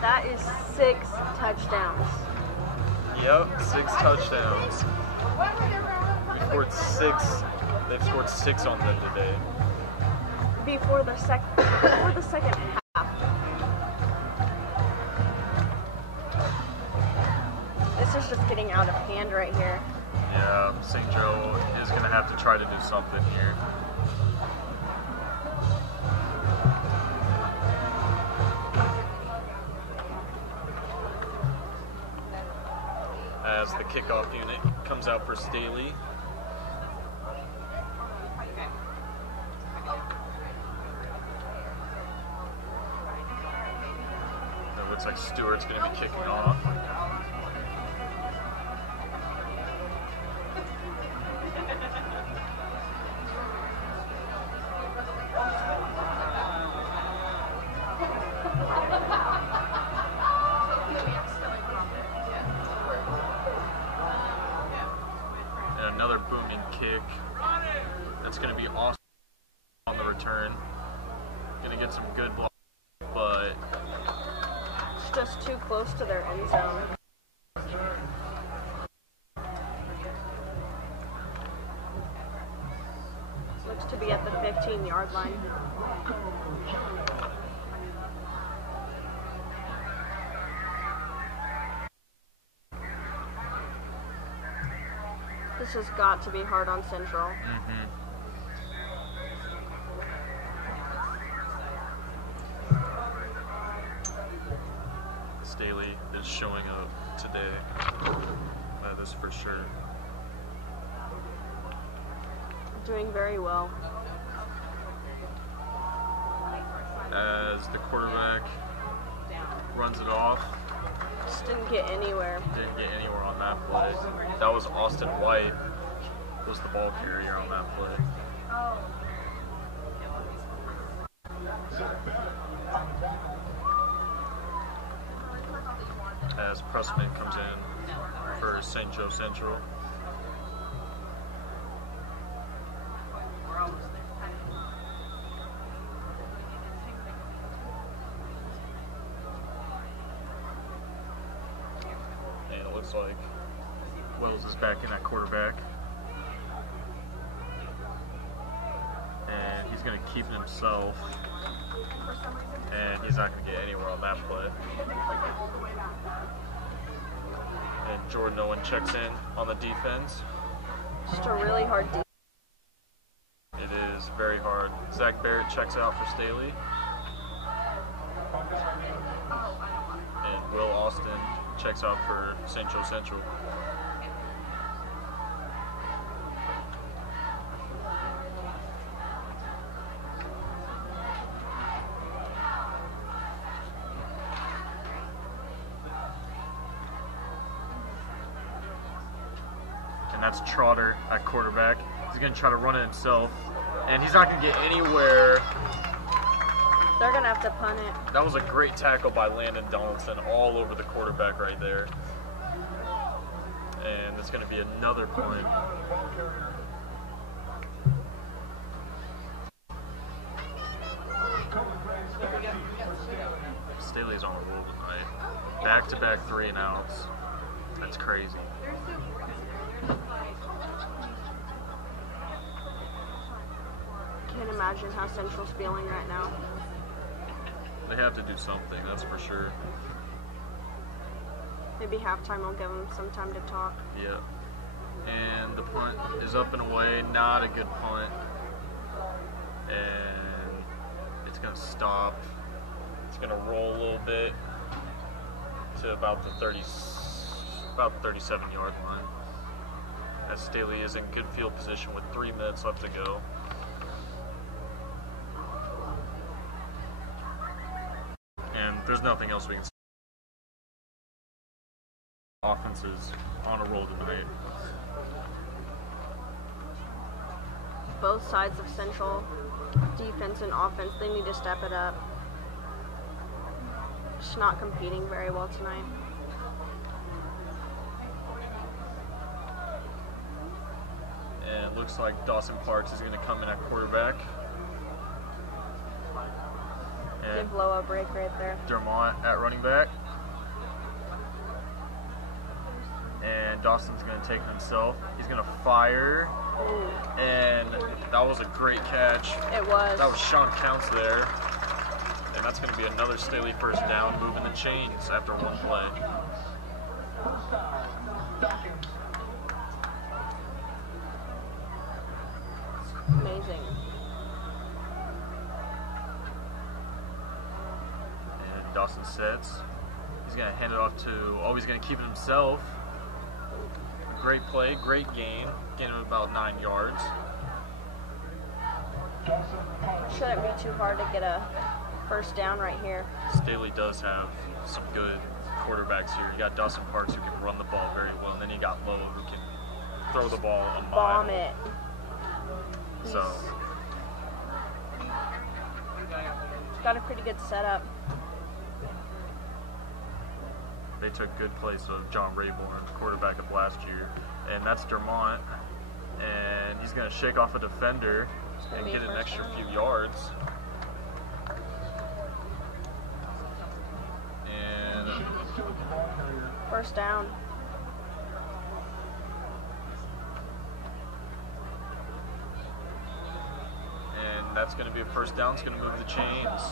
That is 6 touchdowns. Yep, 6 touchdowns. They've scored 6 on them today. Before the second half. This is just getting out of hand right here. Yeah, St. Joe is going to have to try to do something here. As the kickoff unit comes out for Staley. It looks like Stewart's going to be kicking off. And another booming kick. That's going to be awesome on the return. Going to get some good block, but It's just too close to their end zone. Looks to be at the 15-yard line. This has got to be hard on Central. Staley is showing up today. That is for sure. Doing very well. As the quarterback runs it off. Just didn't get anywhere. Didn't get anywhere on that play. That was Austin White, was the ball carrier on that play. As Pressman comes in for St. Joe Central. And it looks like Wells is back in at quarterback. And he's going to keep it himself. And he's not going to get anywhere on that play. And Jordan Owen checks in on the defense. Just a really hard defense. It is very hard. Zach Barrett checks out for Staley. And Will Austin checks out for St. Joe Central. And that's Trotter at quarterback. He's going to try to run it himself. And he's not going to get anywhere. They're going to have to punt it. That was a great tackle by Landon Donaldson all over the quarterback right there. And it's going to be another punt. Staley's on the roll tonight. Back-to-back 3 and outs. That's crazy. Can't imagine how Central's feeling right now. They have to do something, that's for sure. Maybe halftime will give them some time to talk. Yeah. And the punt is up and away. Not a good punt. And it's going to stop. It's going to roll a little bit to about the 37-yard line. As Staley is in good field position with 3 minutes left to go. And there's nothing else we can say. Offense is on a roll tonight. Both sides of Central, defense and offense, they need to step it up. Just not competing very well tonight. And it looks like Dawson Parks is going to come in at quarterback. And Give Lowe a break right there. Dermont at running back. And Dawson's going to take it himself. He's going to fire. Ooh. And that was a great catch. It was. That was Sean Counts there. And that's going to be another Staley first down, moving the chains after one play. Amazing. And Dawson sets. He's going to hand it off to, he's going to keep it himself. Great play, great gain. Gain of about 9 yards. Shouldn't be too hard to get a first down right here. Staley does have some good quarterbacks here. You got Dawson Parks who can run the ball very well, and then you got Lowe who can throw the ball a mile. Bomb it. So Got a pretty good setup. they took good place of John Rayborn, quarterback of last year. And that's Dermont. And he's going to shake off a defender and get an extra few yards. And First down. that's going to be a first down. It's going to move the chains.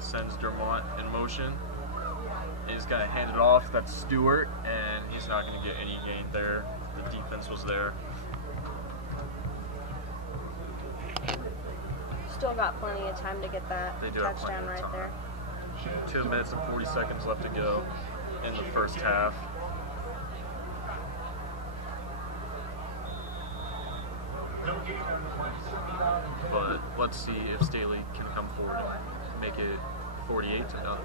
Sends Dermont in motion. He's going to hand it off. That's Stewart, and he's not going to get any gain there. The defense was there. Still got plenty of time to get that They do have plenty touchdown of right time. there. 2 minutes and 40 seconds left to go. in the first half. But let's see if Staley can come forward and make it 48-0.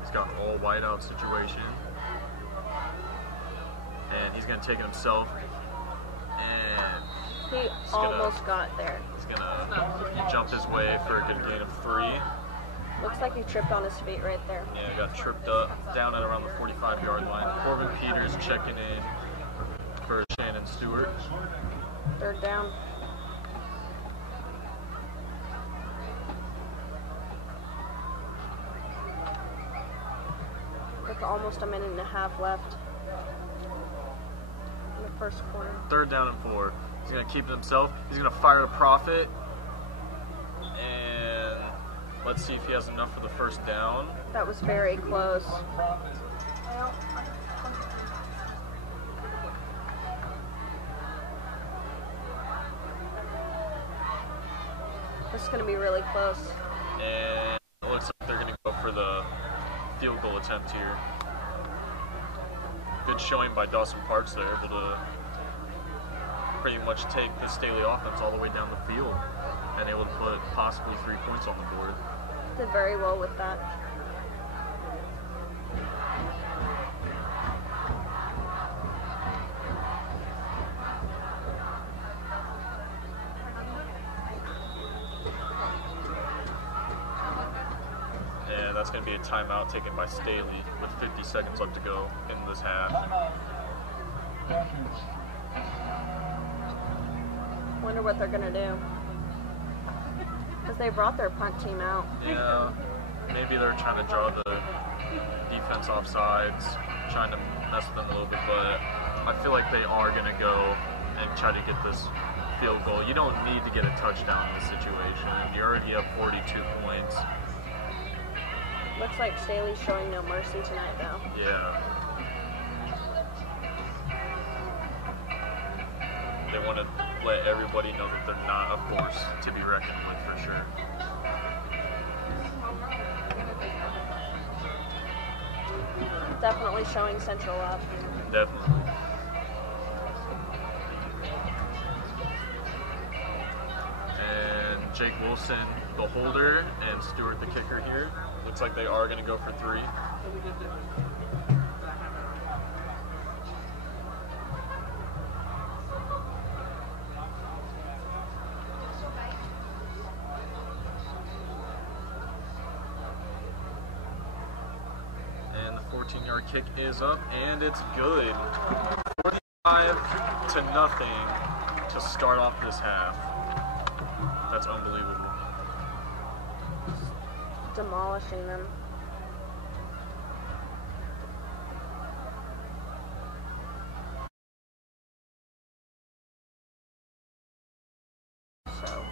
He's got an all whiteout situation. And he's going to take it himself. And he almost got there. He's going to jump his way for a good gain of 3. Looks like he tripped on his feet right there. Yeah, got tripped up down at around the 45-yard line. Corbin Peters checking in for Shannon Stewart. 3rd down. With almost a minute and a half left in the first quarter. 3rd down and 4. He's going to keep it himself. He's going to fire the Prophet. And let's see if he has enough for the 1st down. That was very close. This is going to be really close. And it looks like they're going to go for the field goal attempt here. Good showing by Dawson Parks there, able to pretty much take the Staley offense all the way down the field and able to put possibly 3 points on the board. Did very well with that. And that's going to be a timeout taken by Staley with 50 seconds left to go in this half. Wonder what they're going to do. Because they brought their punt team out. Yeah, maybe they're trying to draw the defense off sides, trying to mess with them a little bit, but I feel like they are going to go and try to get this field goal. You don't need to get a touchdown in this situation. You already have 42 points. Looks like Staley's showing no mercy tonight, though. Yeah. They want to let everybody know that they're not a force to be reckoned with for sure. Definitely showing Central up. Definitely. And Jake Wilson, the holder, and Stewart, the kicker here. Looks like they are going to go for 3. And the 14-yard kick is up, and it's good. 45-0 to start off this half. That's unbelievable. Demolishing them. So.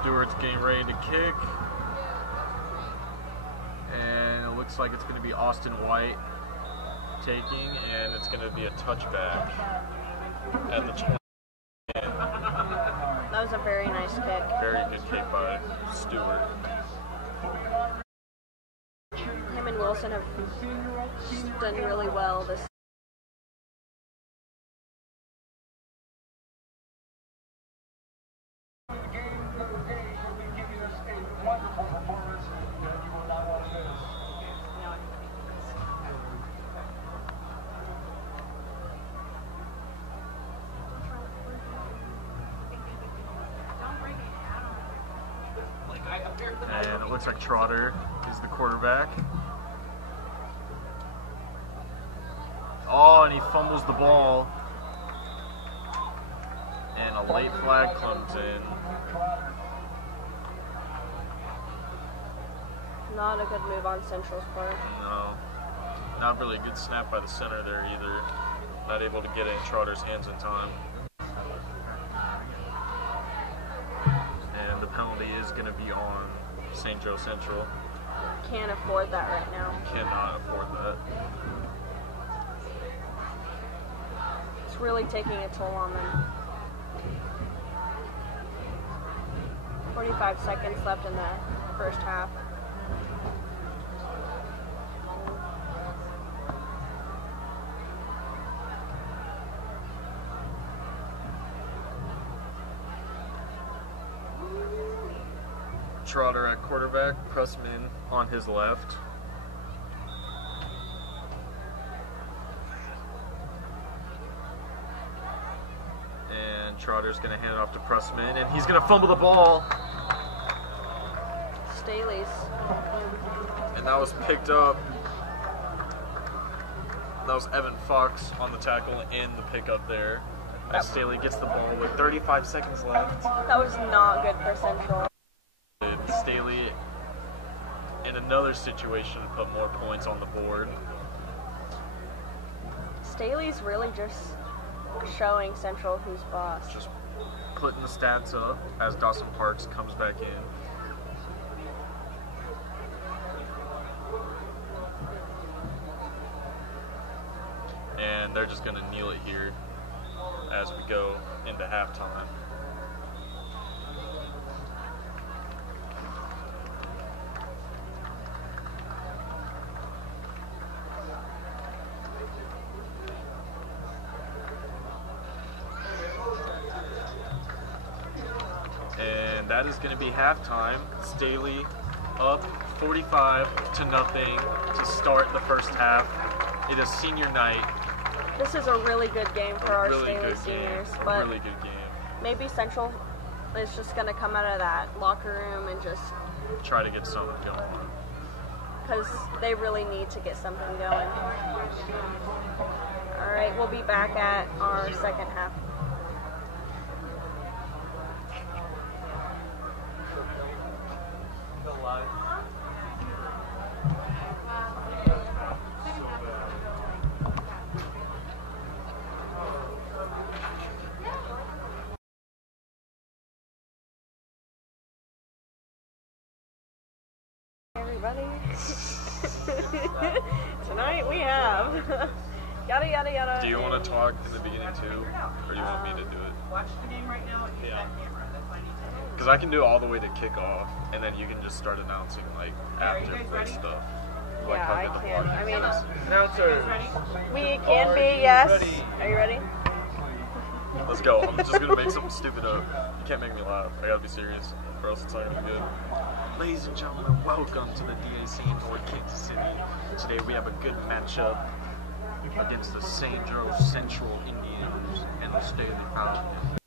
Stewart's getting ready to kick. And it looks like it's going to be Austin White taking, and it's going to be a touchback at the 20. That was a very nice kick. Very good kick by Stewart. Him and Wilson have done really well this. And it looks like Trotter is the quarterback. Oh, and he fumbles the ball. And a late flag comes in. Not a good move on Central's part. No. Not really a good snap by the center there either. Not able to get it in Trotter's hands in time. And the penalty is going to be on St. Joe Central. Can't afford that right now. Cannot afford that. It's really taking a toll on them. 45 seconds left in the first half. Trotter at quarterback, Pressman on his left. And Trotter's going to hand it off to Pressman, and he's going to fumble the ball. Staley's. And that was picked up. That was Evan Fox on the tackle and the pickup there. As Staley gets the ball with 35 seconds left. That was not good for Central. Staley, in another situation, put more points on the board. Staley's really just showing Central who's boss. Just putting the stats up as Dawson Parks comes back in. And they're just going to kneel it here as we go into halftime. And that is going to be halftime. Staley up 45-0 to start the first half. It is senior night. This is a really good game for our Really Staley good seniors, game. but Really good game. maybe Central is just going to come out of that locker room and just, Try to get something going. because they really need to get something going. All right, we'll be back at our second half. Everybody. Tonight we have yada yada yada. Do you want to talk in the beginning too, or do you want me to do it? Watch the game right now. Use Yeah. that camera. That's why I need to. Because I can do all the way to kickoff, and then you can just start announcing like Are you after guys play ready? stuff. Like Yeah, how I good the can. I mean, Announcer. Ready? we can be, yes. Are you ready? Let's go. I'm just gonna make something stupid up. You can't make me laugh. I gotta be serious, or else it's not gonna be good. Ladies and gentlemen, welcome to the DAC in North Kansas City. Today we have a good matchup against the St. Joe Central Indians and the Staley Falcons.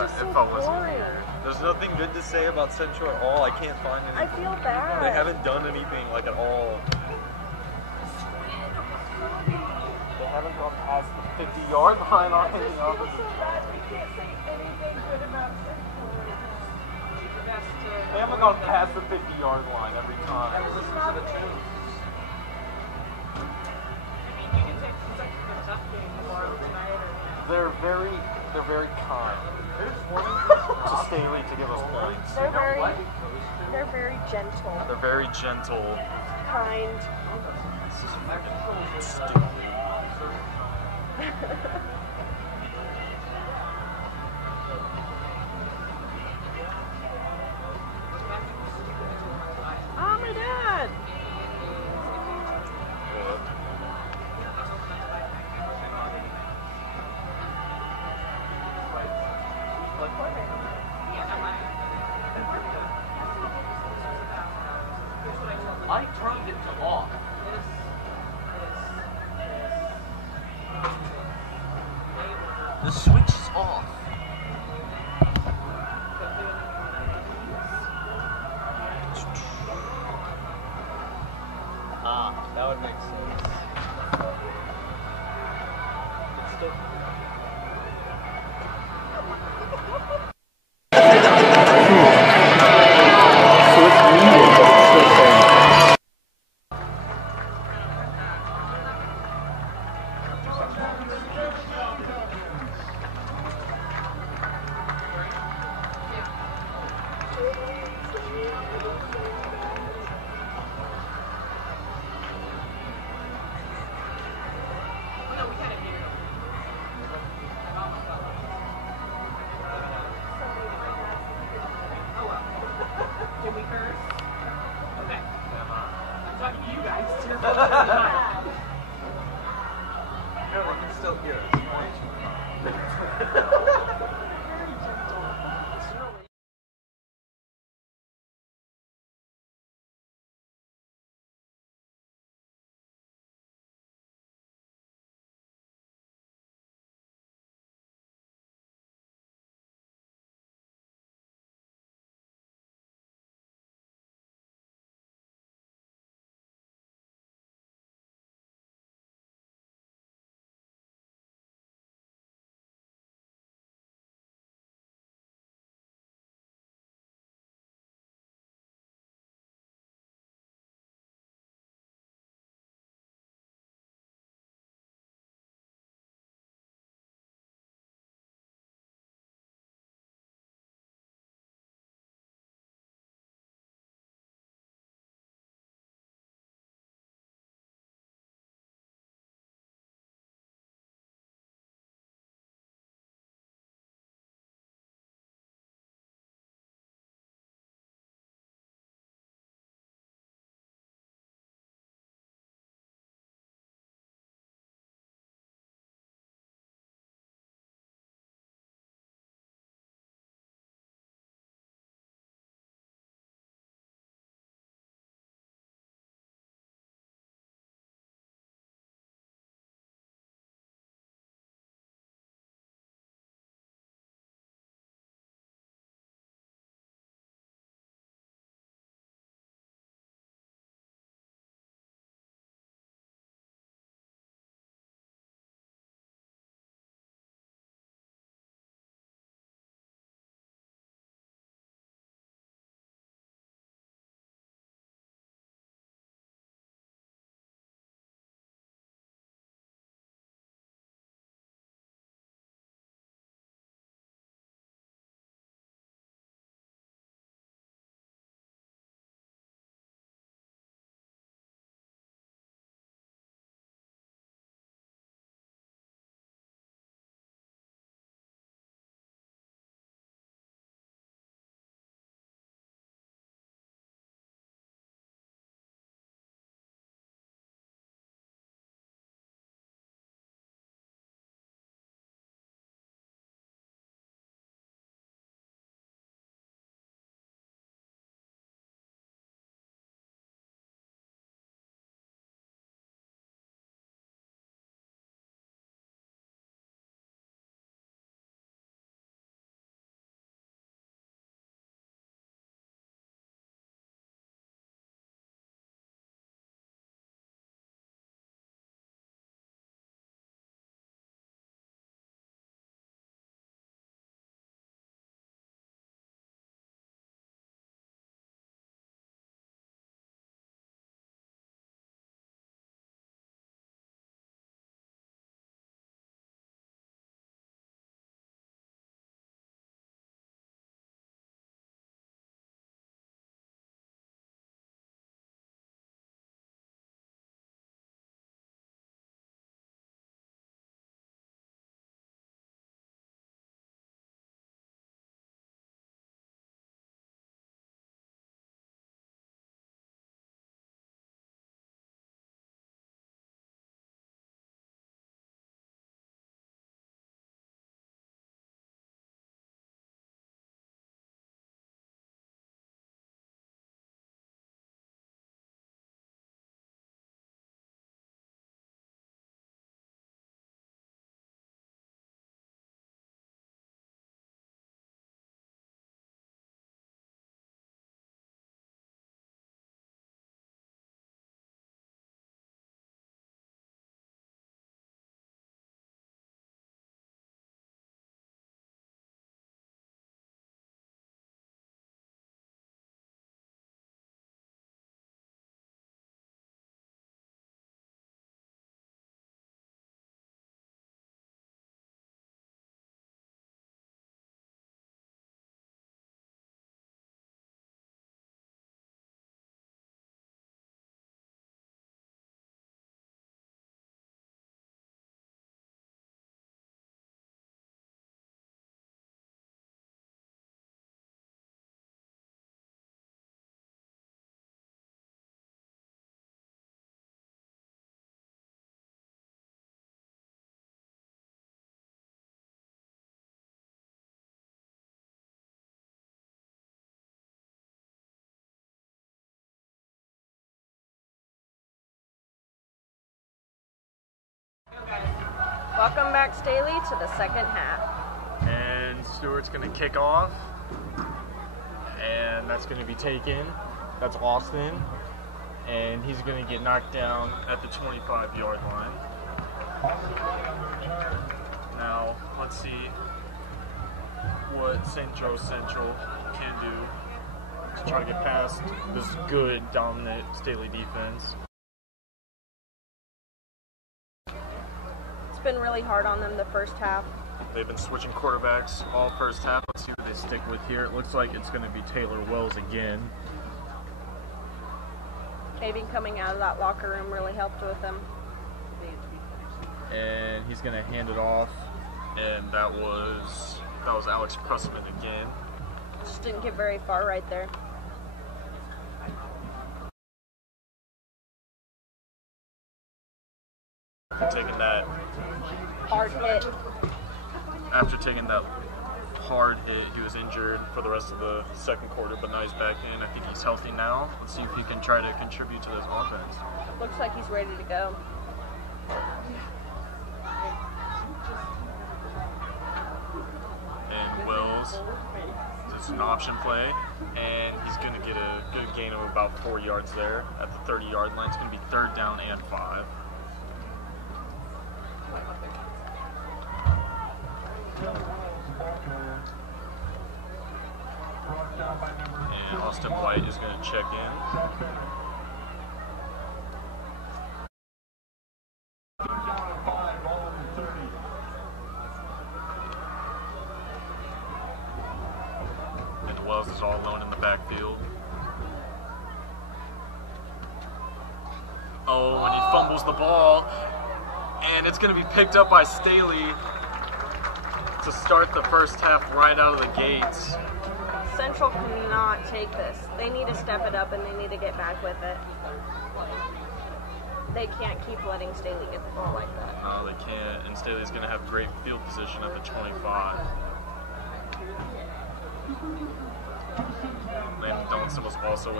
just if so I wasn't boring. here. There's nothing good to say about Central at all. I can't find I anything. feel bad. They haven't done anything like at all. They haven't gone past the 50-yard line on any of I them. feel so bad. We can't say anything good about Central. They haven't gone past the 50-yard line every time. It's just not fair. You can take consecutive tough games tomorrow tonight or They're very kind to Staley to give us points. They're very gentle, They're very gentle. kind. This is freaking stupid. Oh, my dad. I turned it to off. The switch is off. Ah, that would make sense. It's still... Welcome back, Staley, to the second half. And Stewart's going to kick off. And that's going to be taken. That's Austin. And he's going to get knocked down at the 25-yard line. Now, let's see what Central can do to try to get past this good, dominant Staley defense. It's been really hard on them the first half. They've been switching quarterbacks all first half. Let's see who they stick with here. It looks like it's going to be Taylor Wells again. Maybe coming out of that locker room really helped with them. And he's going to hand it off. And that was Alex Pressman again. Just didn't get very far right there. Taking that Hard hit. after taking that hard hit, he was injured for the rest of the second quarter, but now he's back in. I think he's healthy now. Let's see if he can try to contribute to this offense. Looks like he's ready to go. And Wills, this is an option play, and he's going to get a good gain of about 4 yards there at the 30-yard line. It's going to be 3rd down and 5. And Austin White is going to check in. And Wells is all alone in the backfield. Oh, and he fumbles the ball. And it's going to be picked up by Staley to start the first half right out of the gates. Central cannot take this. They need to step it up and they need to get back with it. They can't keep letting Staley get the ball like that. No, they can't. And Staley's going to have great field position at the 25. Landon Donaldson was also in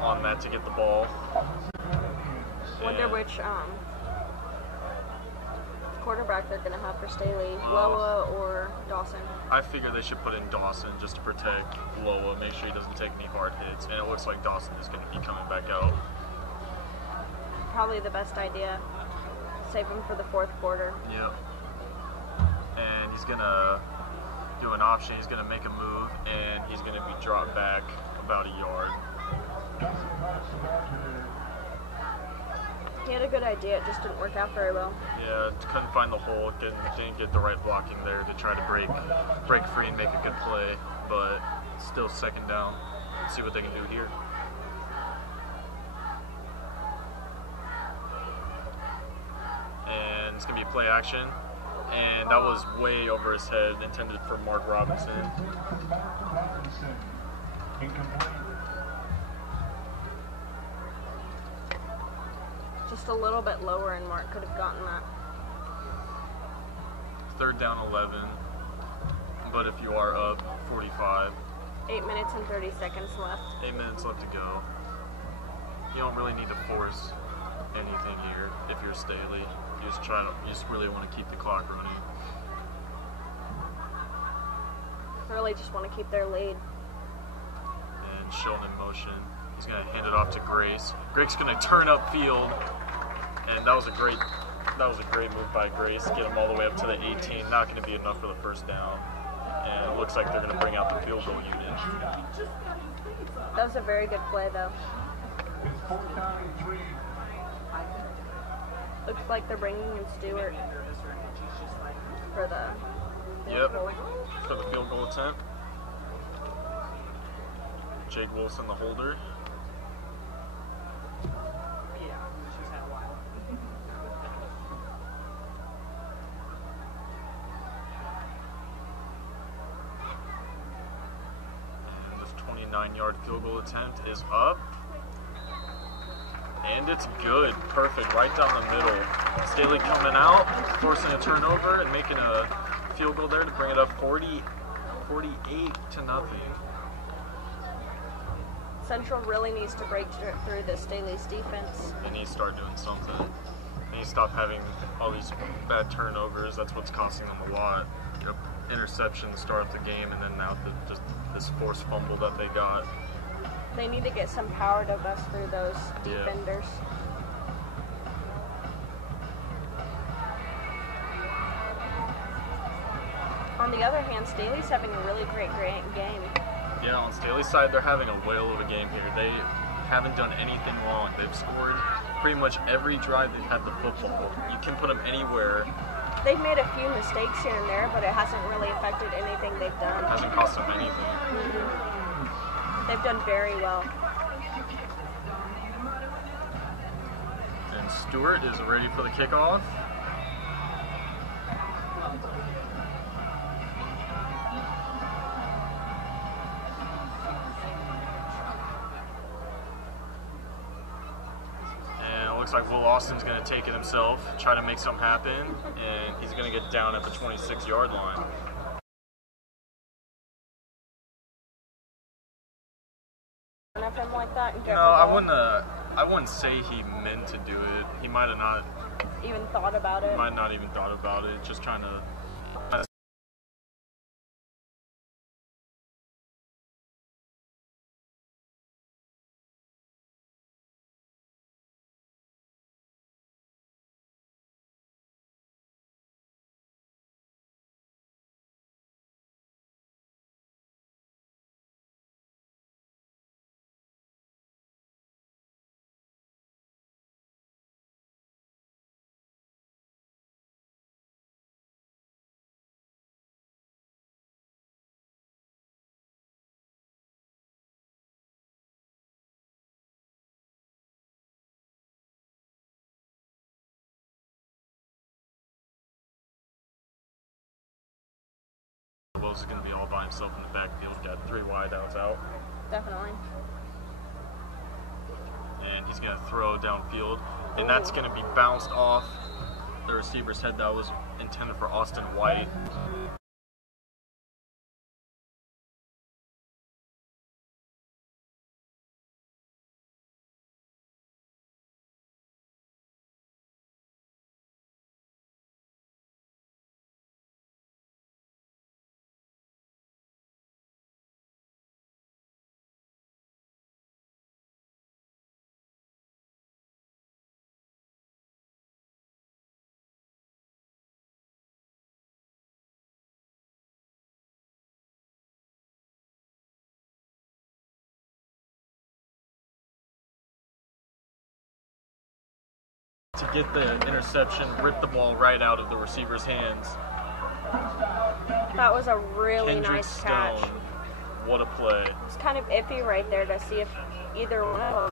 on that to get the ball. Wonder which quarterback they're going to have for Staley, Loa or Dawson. I figure they should put in Dawson just to protect Loa, make sure he doesn't take any hard hits. And it looks like Dawson is going to be coming back out. Probably the best idea. Save him for the fourth quarter. Yep. And he's going to do an option. He's going to make a move, and he's going to be dropped back about a yard. He had a good idea, it just didn't work out very well. Yeah, couldn't find the hole, didn't get the right blocking there to try to break free and make a good play, but still 2nd down. Let's see what they can do here. And it's going to be play action, and that was way over his head, intended for Mark Robinson. Just a little bit lower and Mark could have gotten that. 3rd down 11, but if you are up 45. 8 minutes and 30 seconds left. 8 minutes left to go. You don't really need to force anything here if you're Staley. You just really want to keep the clock running. Really just want to keep their lead. And Sheldon in motion. He's going to hand it off to Grace. Grace's going to turn upfield, and that was a great move by Grace. Get him all the way up to the 18. Not going to be enough for the 1st down. And it looks like they're going to bring out the field goal unit. That was a very good play, though. Looks like they're bringing in Stewart for the Yep, for the field goal attempt. Jake Wilson, the holder. And this 29-yard field goal attempt is up. And it's good. Perfect. Right down the middle. Staley coming out, forcing a turnover and making a field goal there to bring it up 48 to nothing. Central really needs to break through the Staley's defense. They need to start doing something. They need to stop having all these bad turnovers. That's what's costing them a lot. You know, interception to start the game, and then now just this forced fumble that they got. They need to get some power to bust through those Yeah. defenders. On the other hand, Staley's having a really great game. Yeah, on Staley's side, they're having a whale of a game here. They haven't done anything wrong. They've scored pretty much every drive they've had the football. You can put them anywhere. They've made a few mistakes here and there, but it hasn't really affected anything they've done. It hasn't cost them anything. They've done very well. And Stewart is ready for the kickoff. Looks like Will Austin's going to take it himself, try to make something happen, and he's going to get down at the 26-yard line. Of him like that and get No, the ball. I wouldn't say he meant to do it. He might have not. Even thought about it. Might not even thought about it. Just trying to. Will's going to be all by himself in the backfield. Got 3 wideouts out. Definitely. And he's going to throw downfield. And that's going to be bounced off the receiver's head. That was intended for Austin White. To get the interception, rip the ball right out of the receiver's hands. That was a really Kendrick nice Stone, catch. what a play. It's kind of iffy right there to see if either one of them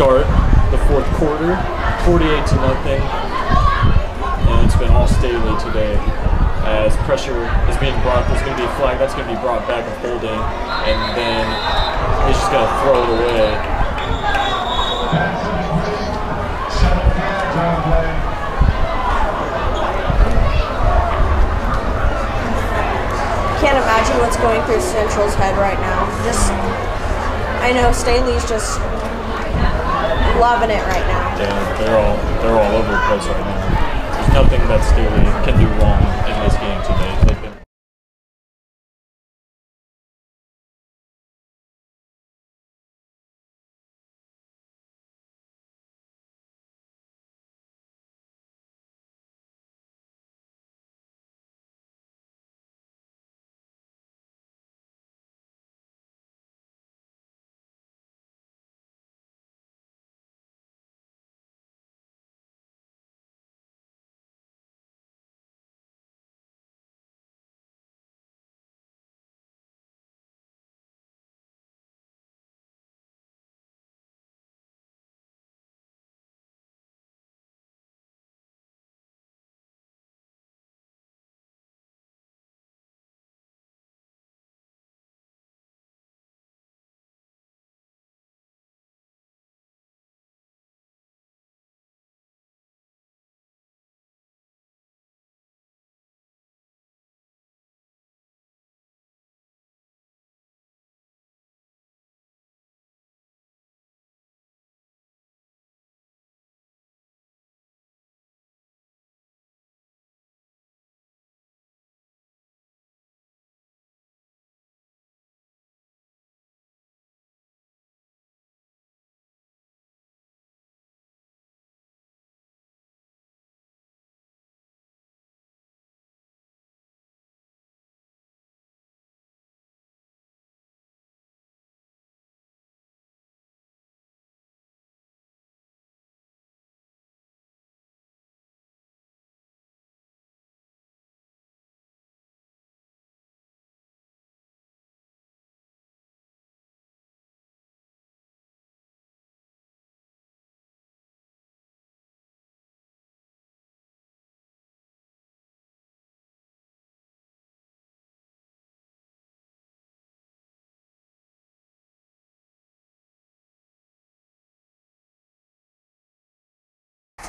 start, the fourth quarter, 48-0, and it's been all Staley today. As pressure is being brought, there's going to be a flag that's going to be brought back of holding, and then he's just going to throw it away. Can't imagine what's going through Central's head right now. I know Staley's just loving it right now. Yeah, they're all over the place right now. There's nothing that Staley can do wrong in this game today. They've been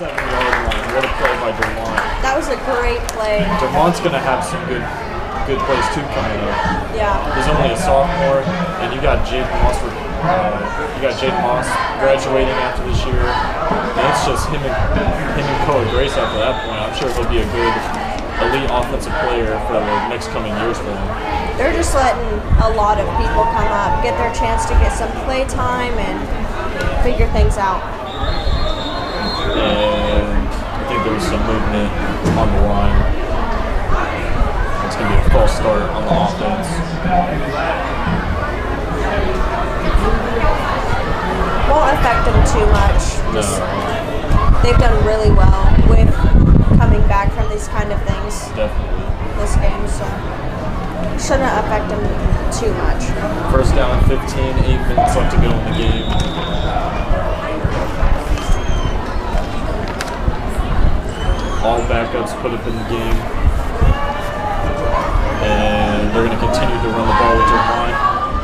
What a play by Dermont. That was a great play. Dermont's going to have some good plays too coming up. Yeah. He's only a sophomore, and you got Jaden Moss. Graduating after this year, and it's just him and Coa Grace after that point. I'm sure he'll be a good elite offensive player for the next coming years for them. They're just letting a lot of people come up, get their chance to get some play time and figure things out. And I think there was some movement on the line. It's going to be a false start on the offense. Won't affect them too much. No. They've done really well with coming back from these kind of things. Definitely. This game, so shouldn't affect them too much. First down, 15, 8 minutes left to go in the game. All backups put up in the game. And they're going to continue to run the ball with Dermont.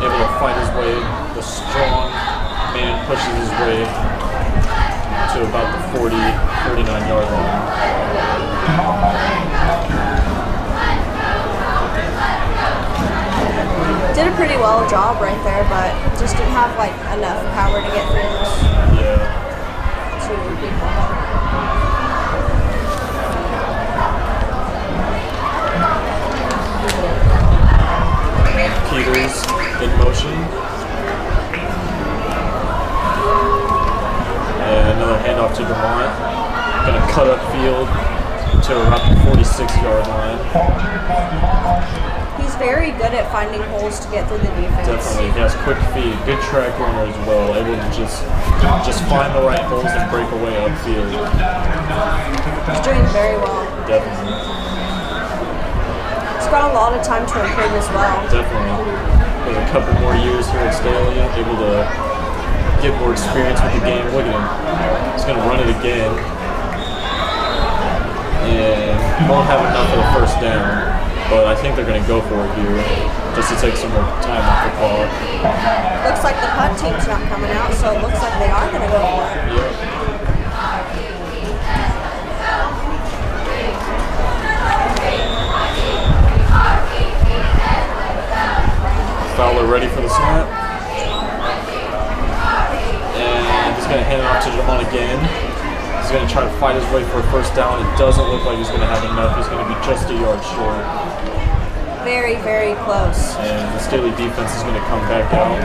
Able to fight his way. The strong man pushes his way to about the 49-yard line. Did a pretty well job right there, but just didn't have like enough power to get through those two people. Peters in motion. And another handoff to Dermont. Going to cut upfield to around the 46-yard line. He's very good at finding holes to get through the defense. Definitely. He has quick feet, good track runner as well. Able to just find the right holes and break away upfield. He's doing very well. Definitely. He's got a lot of time to improve as well. Definitely. With a couple more years here at Staley, able to get more experience with the game. Look at him. He's going to run it again. And won't have enough of the first down. But I think they're going to go for it here, just to take some more time off the clock. Looks like the punt team's not coming out, so it looks like they are going to go for it. Yep. Fowler ready for the snap. And he's going to hand it off to Jamon again. He's going to try to fight his way for a first down. It doesn't look like he's going to have enough. He's going to be just a yard short. Very, very close. And the Staley defense is going to come back out.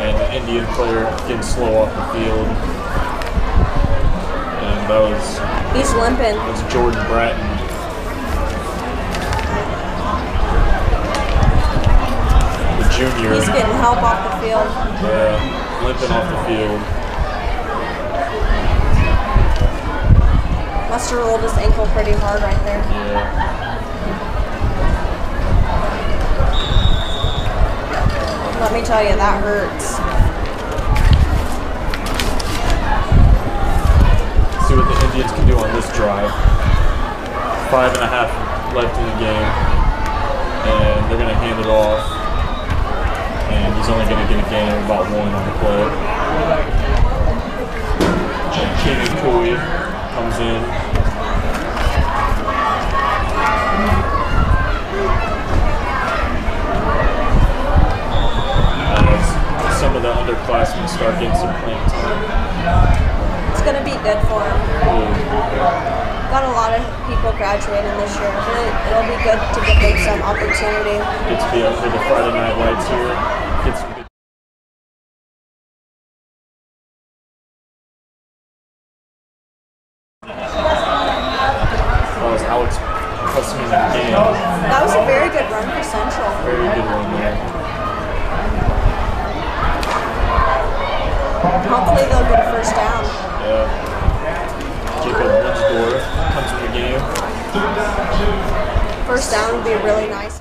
And the Indian player getting slow off the field. And that was... He's limping. That's Jordan Bratton. The junior. He's getting help off the field. Yeah, limping off the field. Must have rolled his ankle pretty hard right there. Yeah. Let me tell you, that hurts. See what the Indians can do on this drive. 5.5 left in the game. And they're going to hand it off. And he's only going to get a gain of about 1 on the play. And Keenan Cooey comes in. As some of the underclassmen start getting some playing time. It's going to be good for him. Got a lot of people graduating this year. It'll be good to give them some opportunity. Get to be up for the Friday Night Lights here. Get some good. That was Alex pressing in the game. That was a very good run for Central. Very good one there. Hopefully they'll get a first down. Yeah. Jacob Winsdorf comes in the game. First down would be really nice.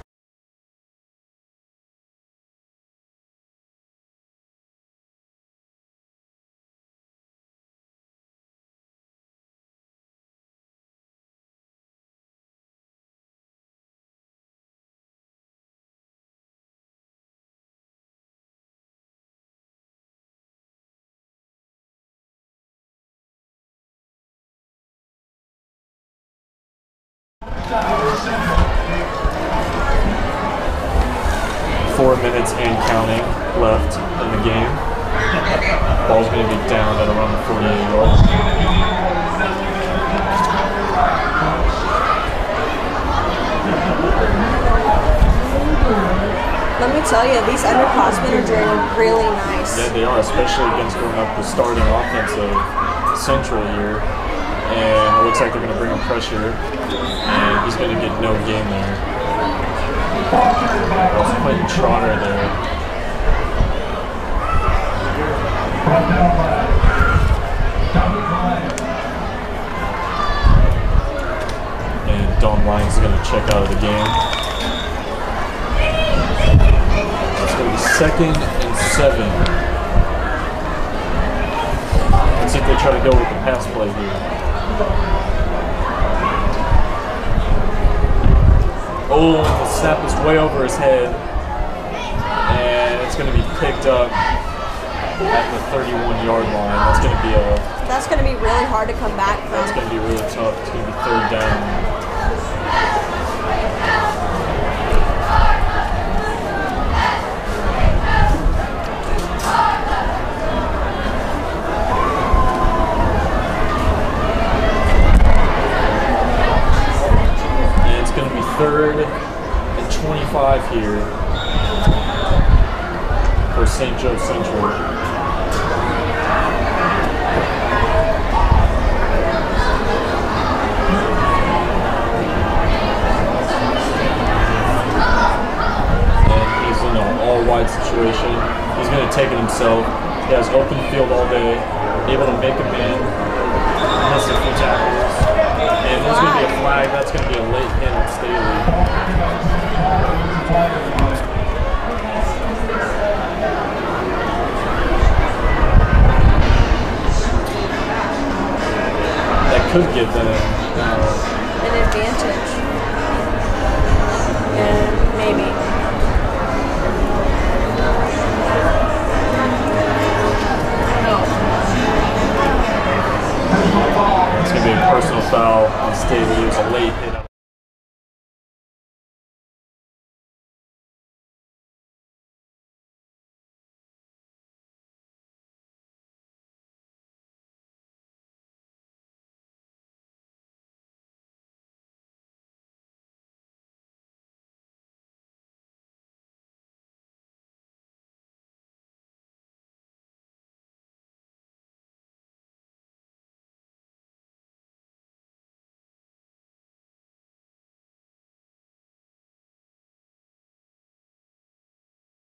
Four minutes and counting left in the game. Ball's going to be down at around the 48 yards. Let me tell you, these underclassmen are doing really nice. Yeah, they are, especially against going up the starting offense of Central here. And it looks like they're going to bring him pressure. And he's going to get no gain there. That's Quentin Trotter there. And Don Lyons is going to check out of the game. It's going to be 2nd and 7. Let's see if they try to go with the pass play here. Oh, the snap is way over his head. And it's going to be picked up at the 31-yard line. That's going to be really hard to come back from. That's going to be really tough. It's going to be 3rd down. And it's going to be 3rd and 25 here for St. Joe Central. All-wide situation. He's going to take it himself. He has open field all day, able to make a man, miss a few tackles. And there's going to be a flag. That's going to be a late hit on Staley. That could give them An advantage. Yeah, maybe. it's going to be a personal foul on Staley. It was a late hit.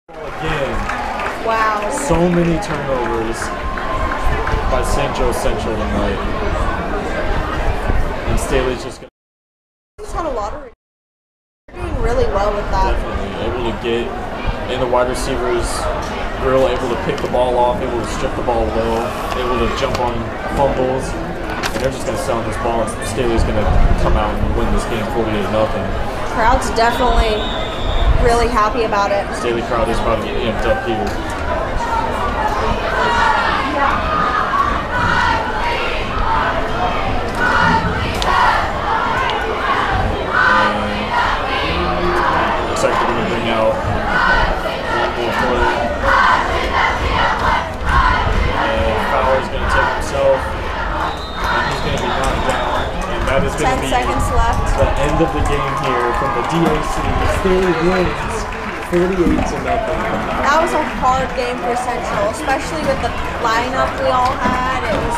Again, Wow. so many turnovers by St. Joe Central tonight. And Staley's just going He's had a lot of. Doing really well with that. definitely able to get in the wide receivers grill, able to pick the ball off, able to strip the ball low, able to jump on fumbles. And they're just going to sit on this ball, and Staley's going to come out and win this game 48-0. Crowd's definitely really happy about it. Staley crowd is about to get amped up here. And looks like they're going to bring out one more play. And Fowler's going to take himself, and he's going to be knocked down. And that is going to 10 be seconds left. the end of the game here from the DAC. Staley wins 48-0. That was a hard game for Central, especially with the lineup we all had. It was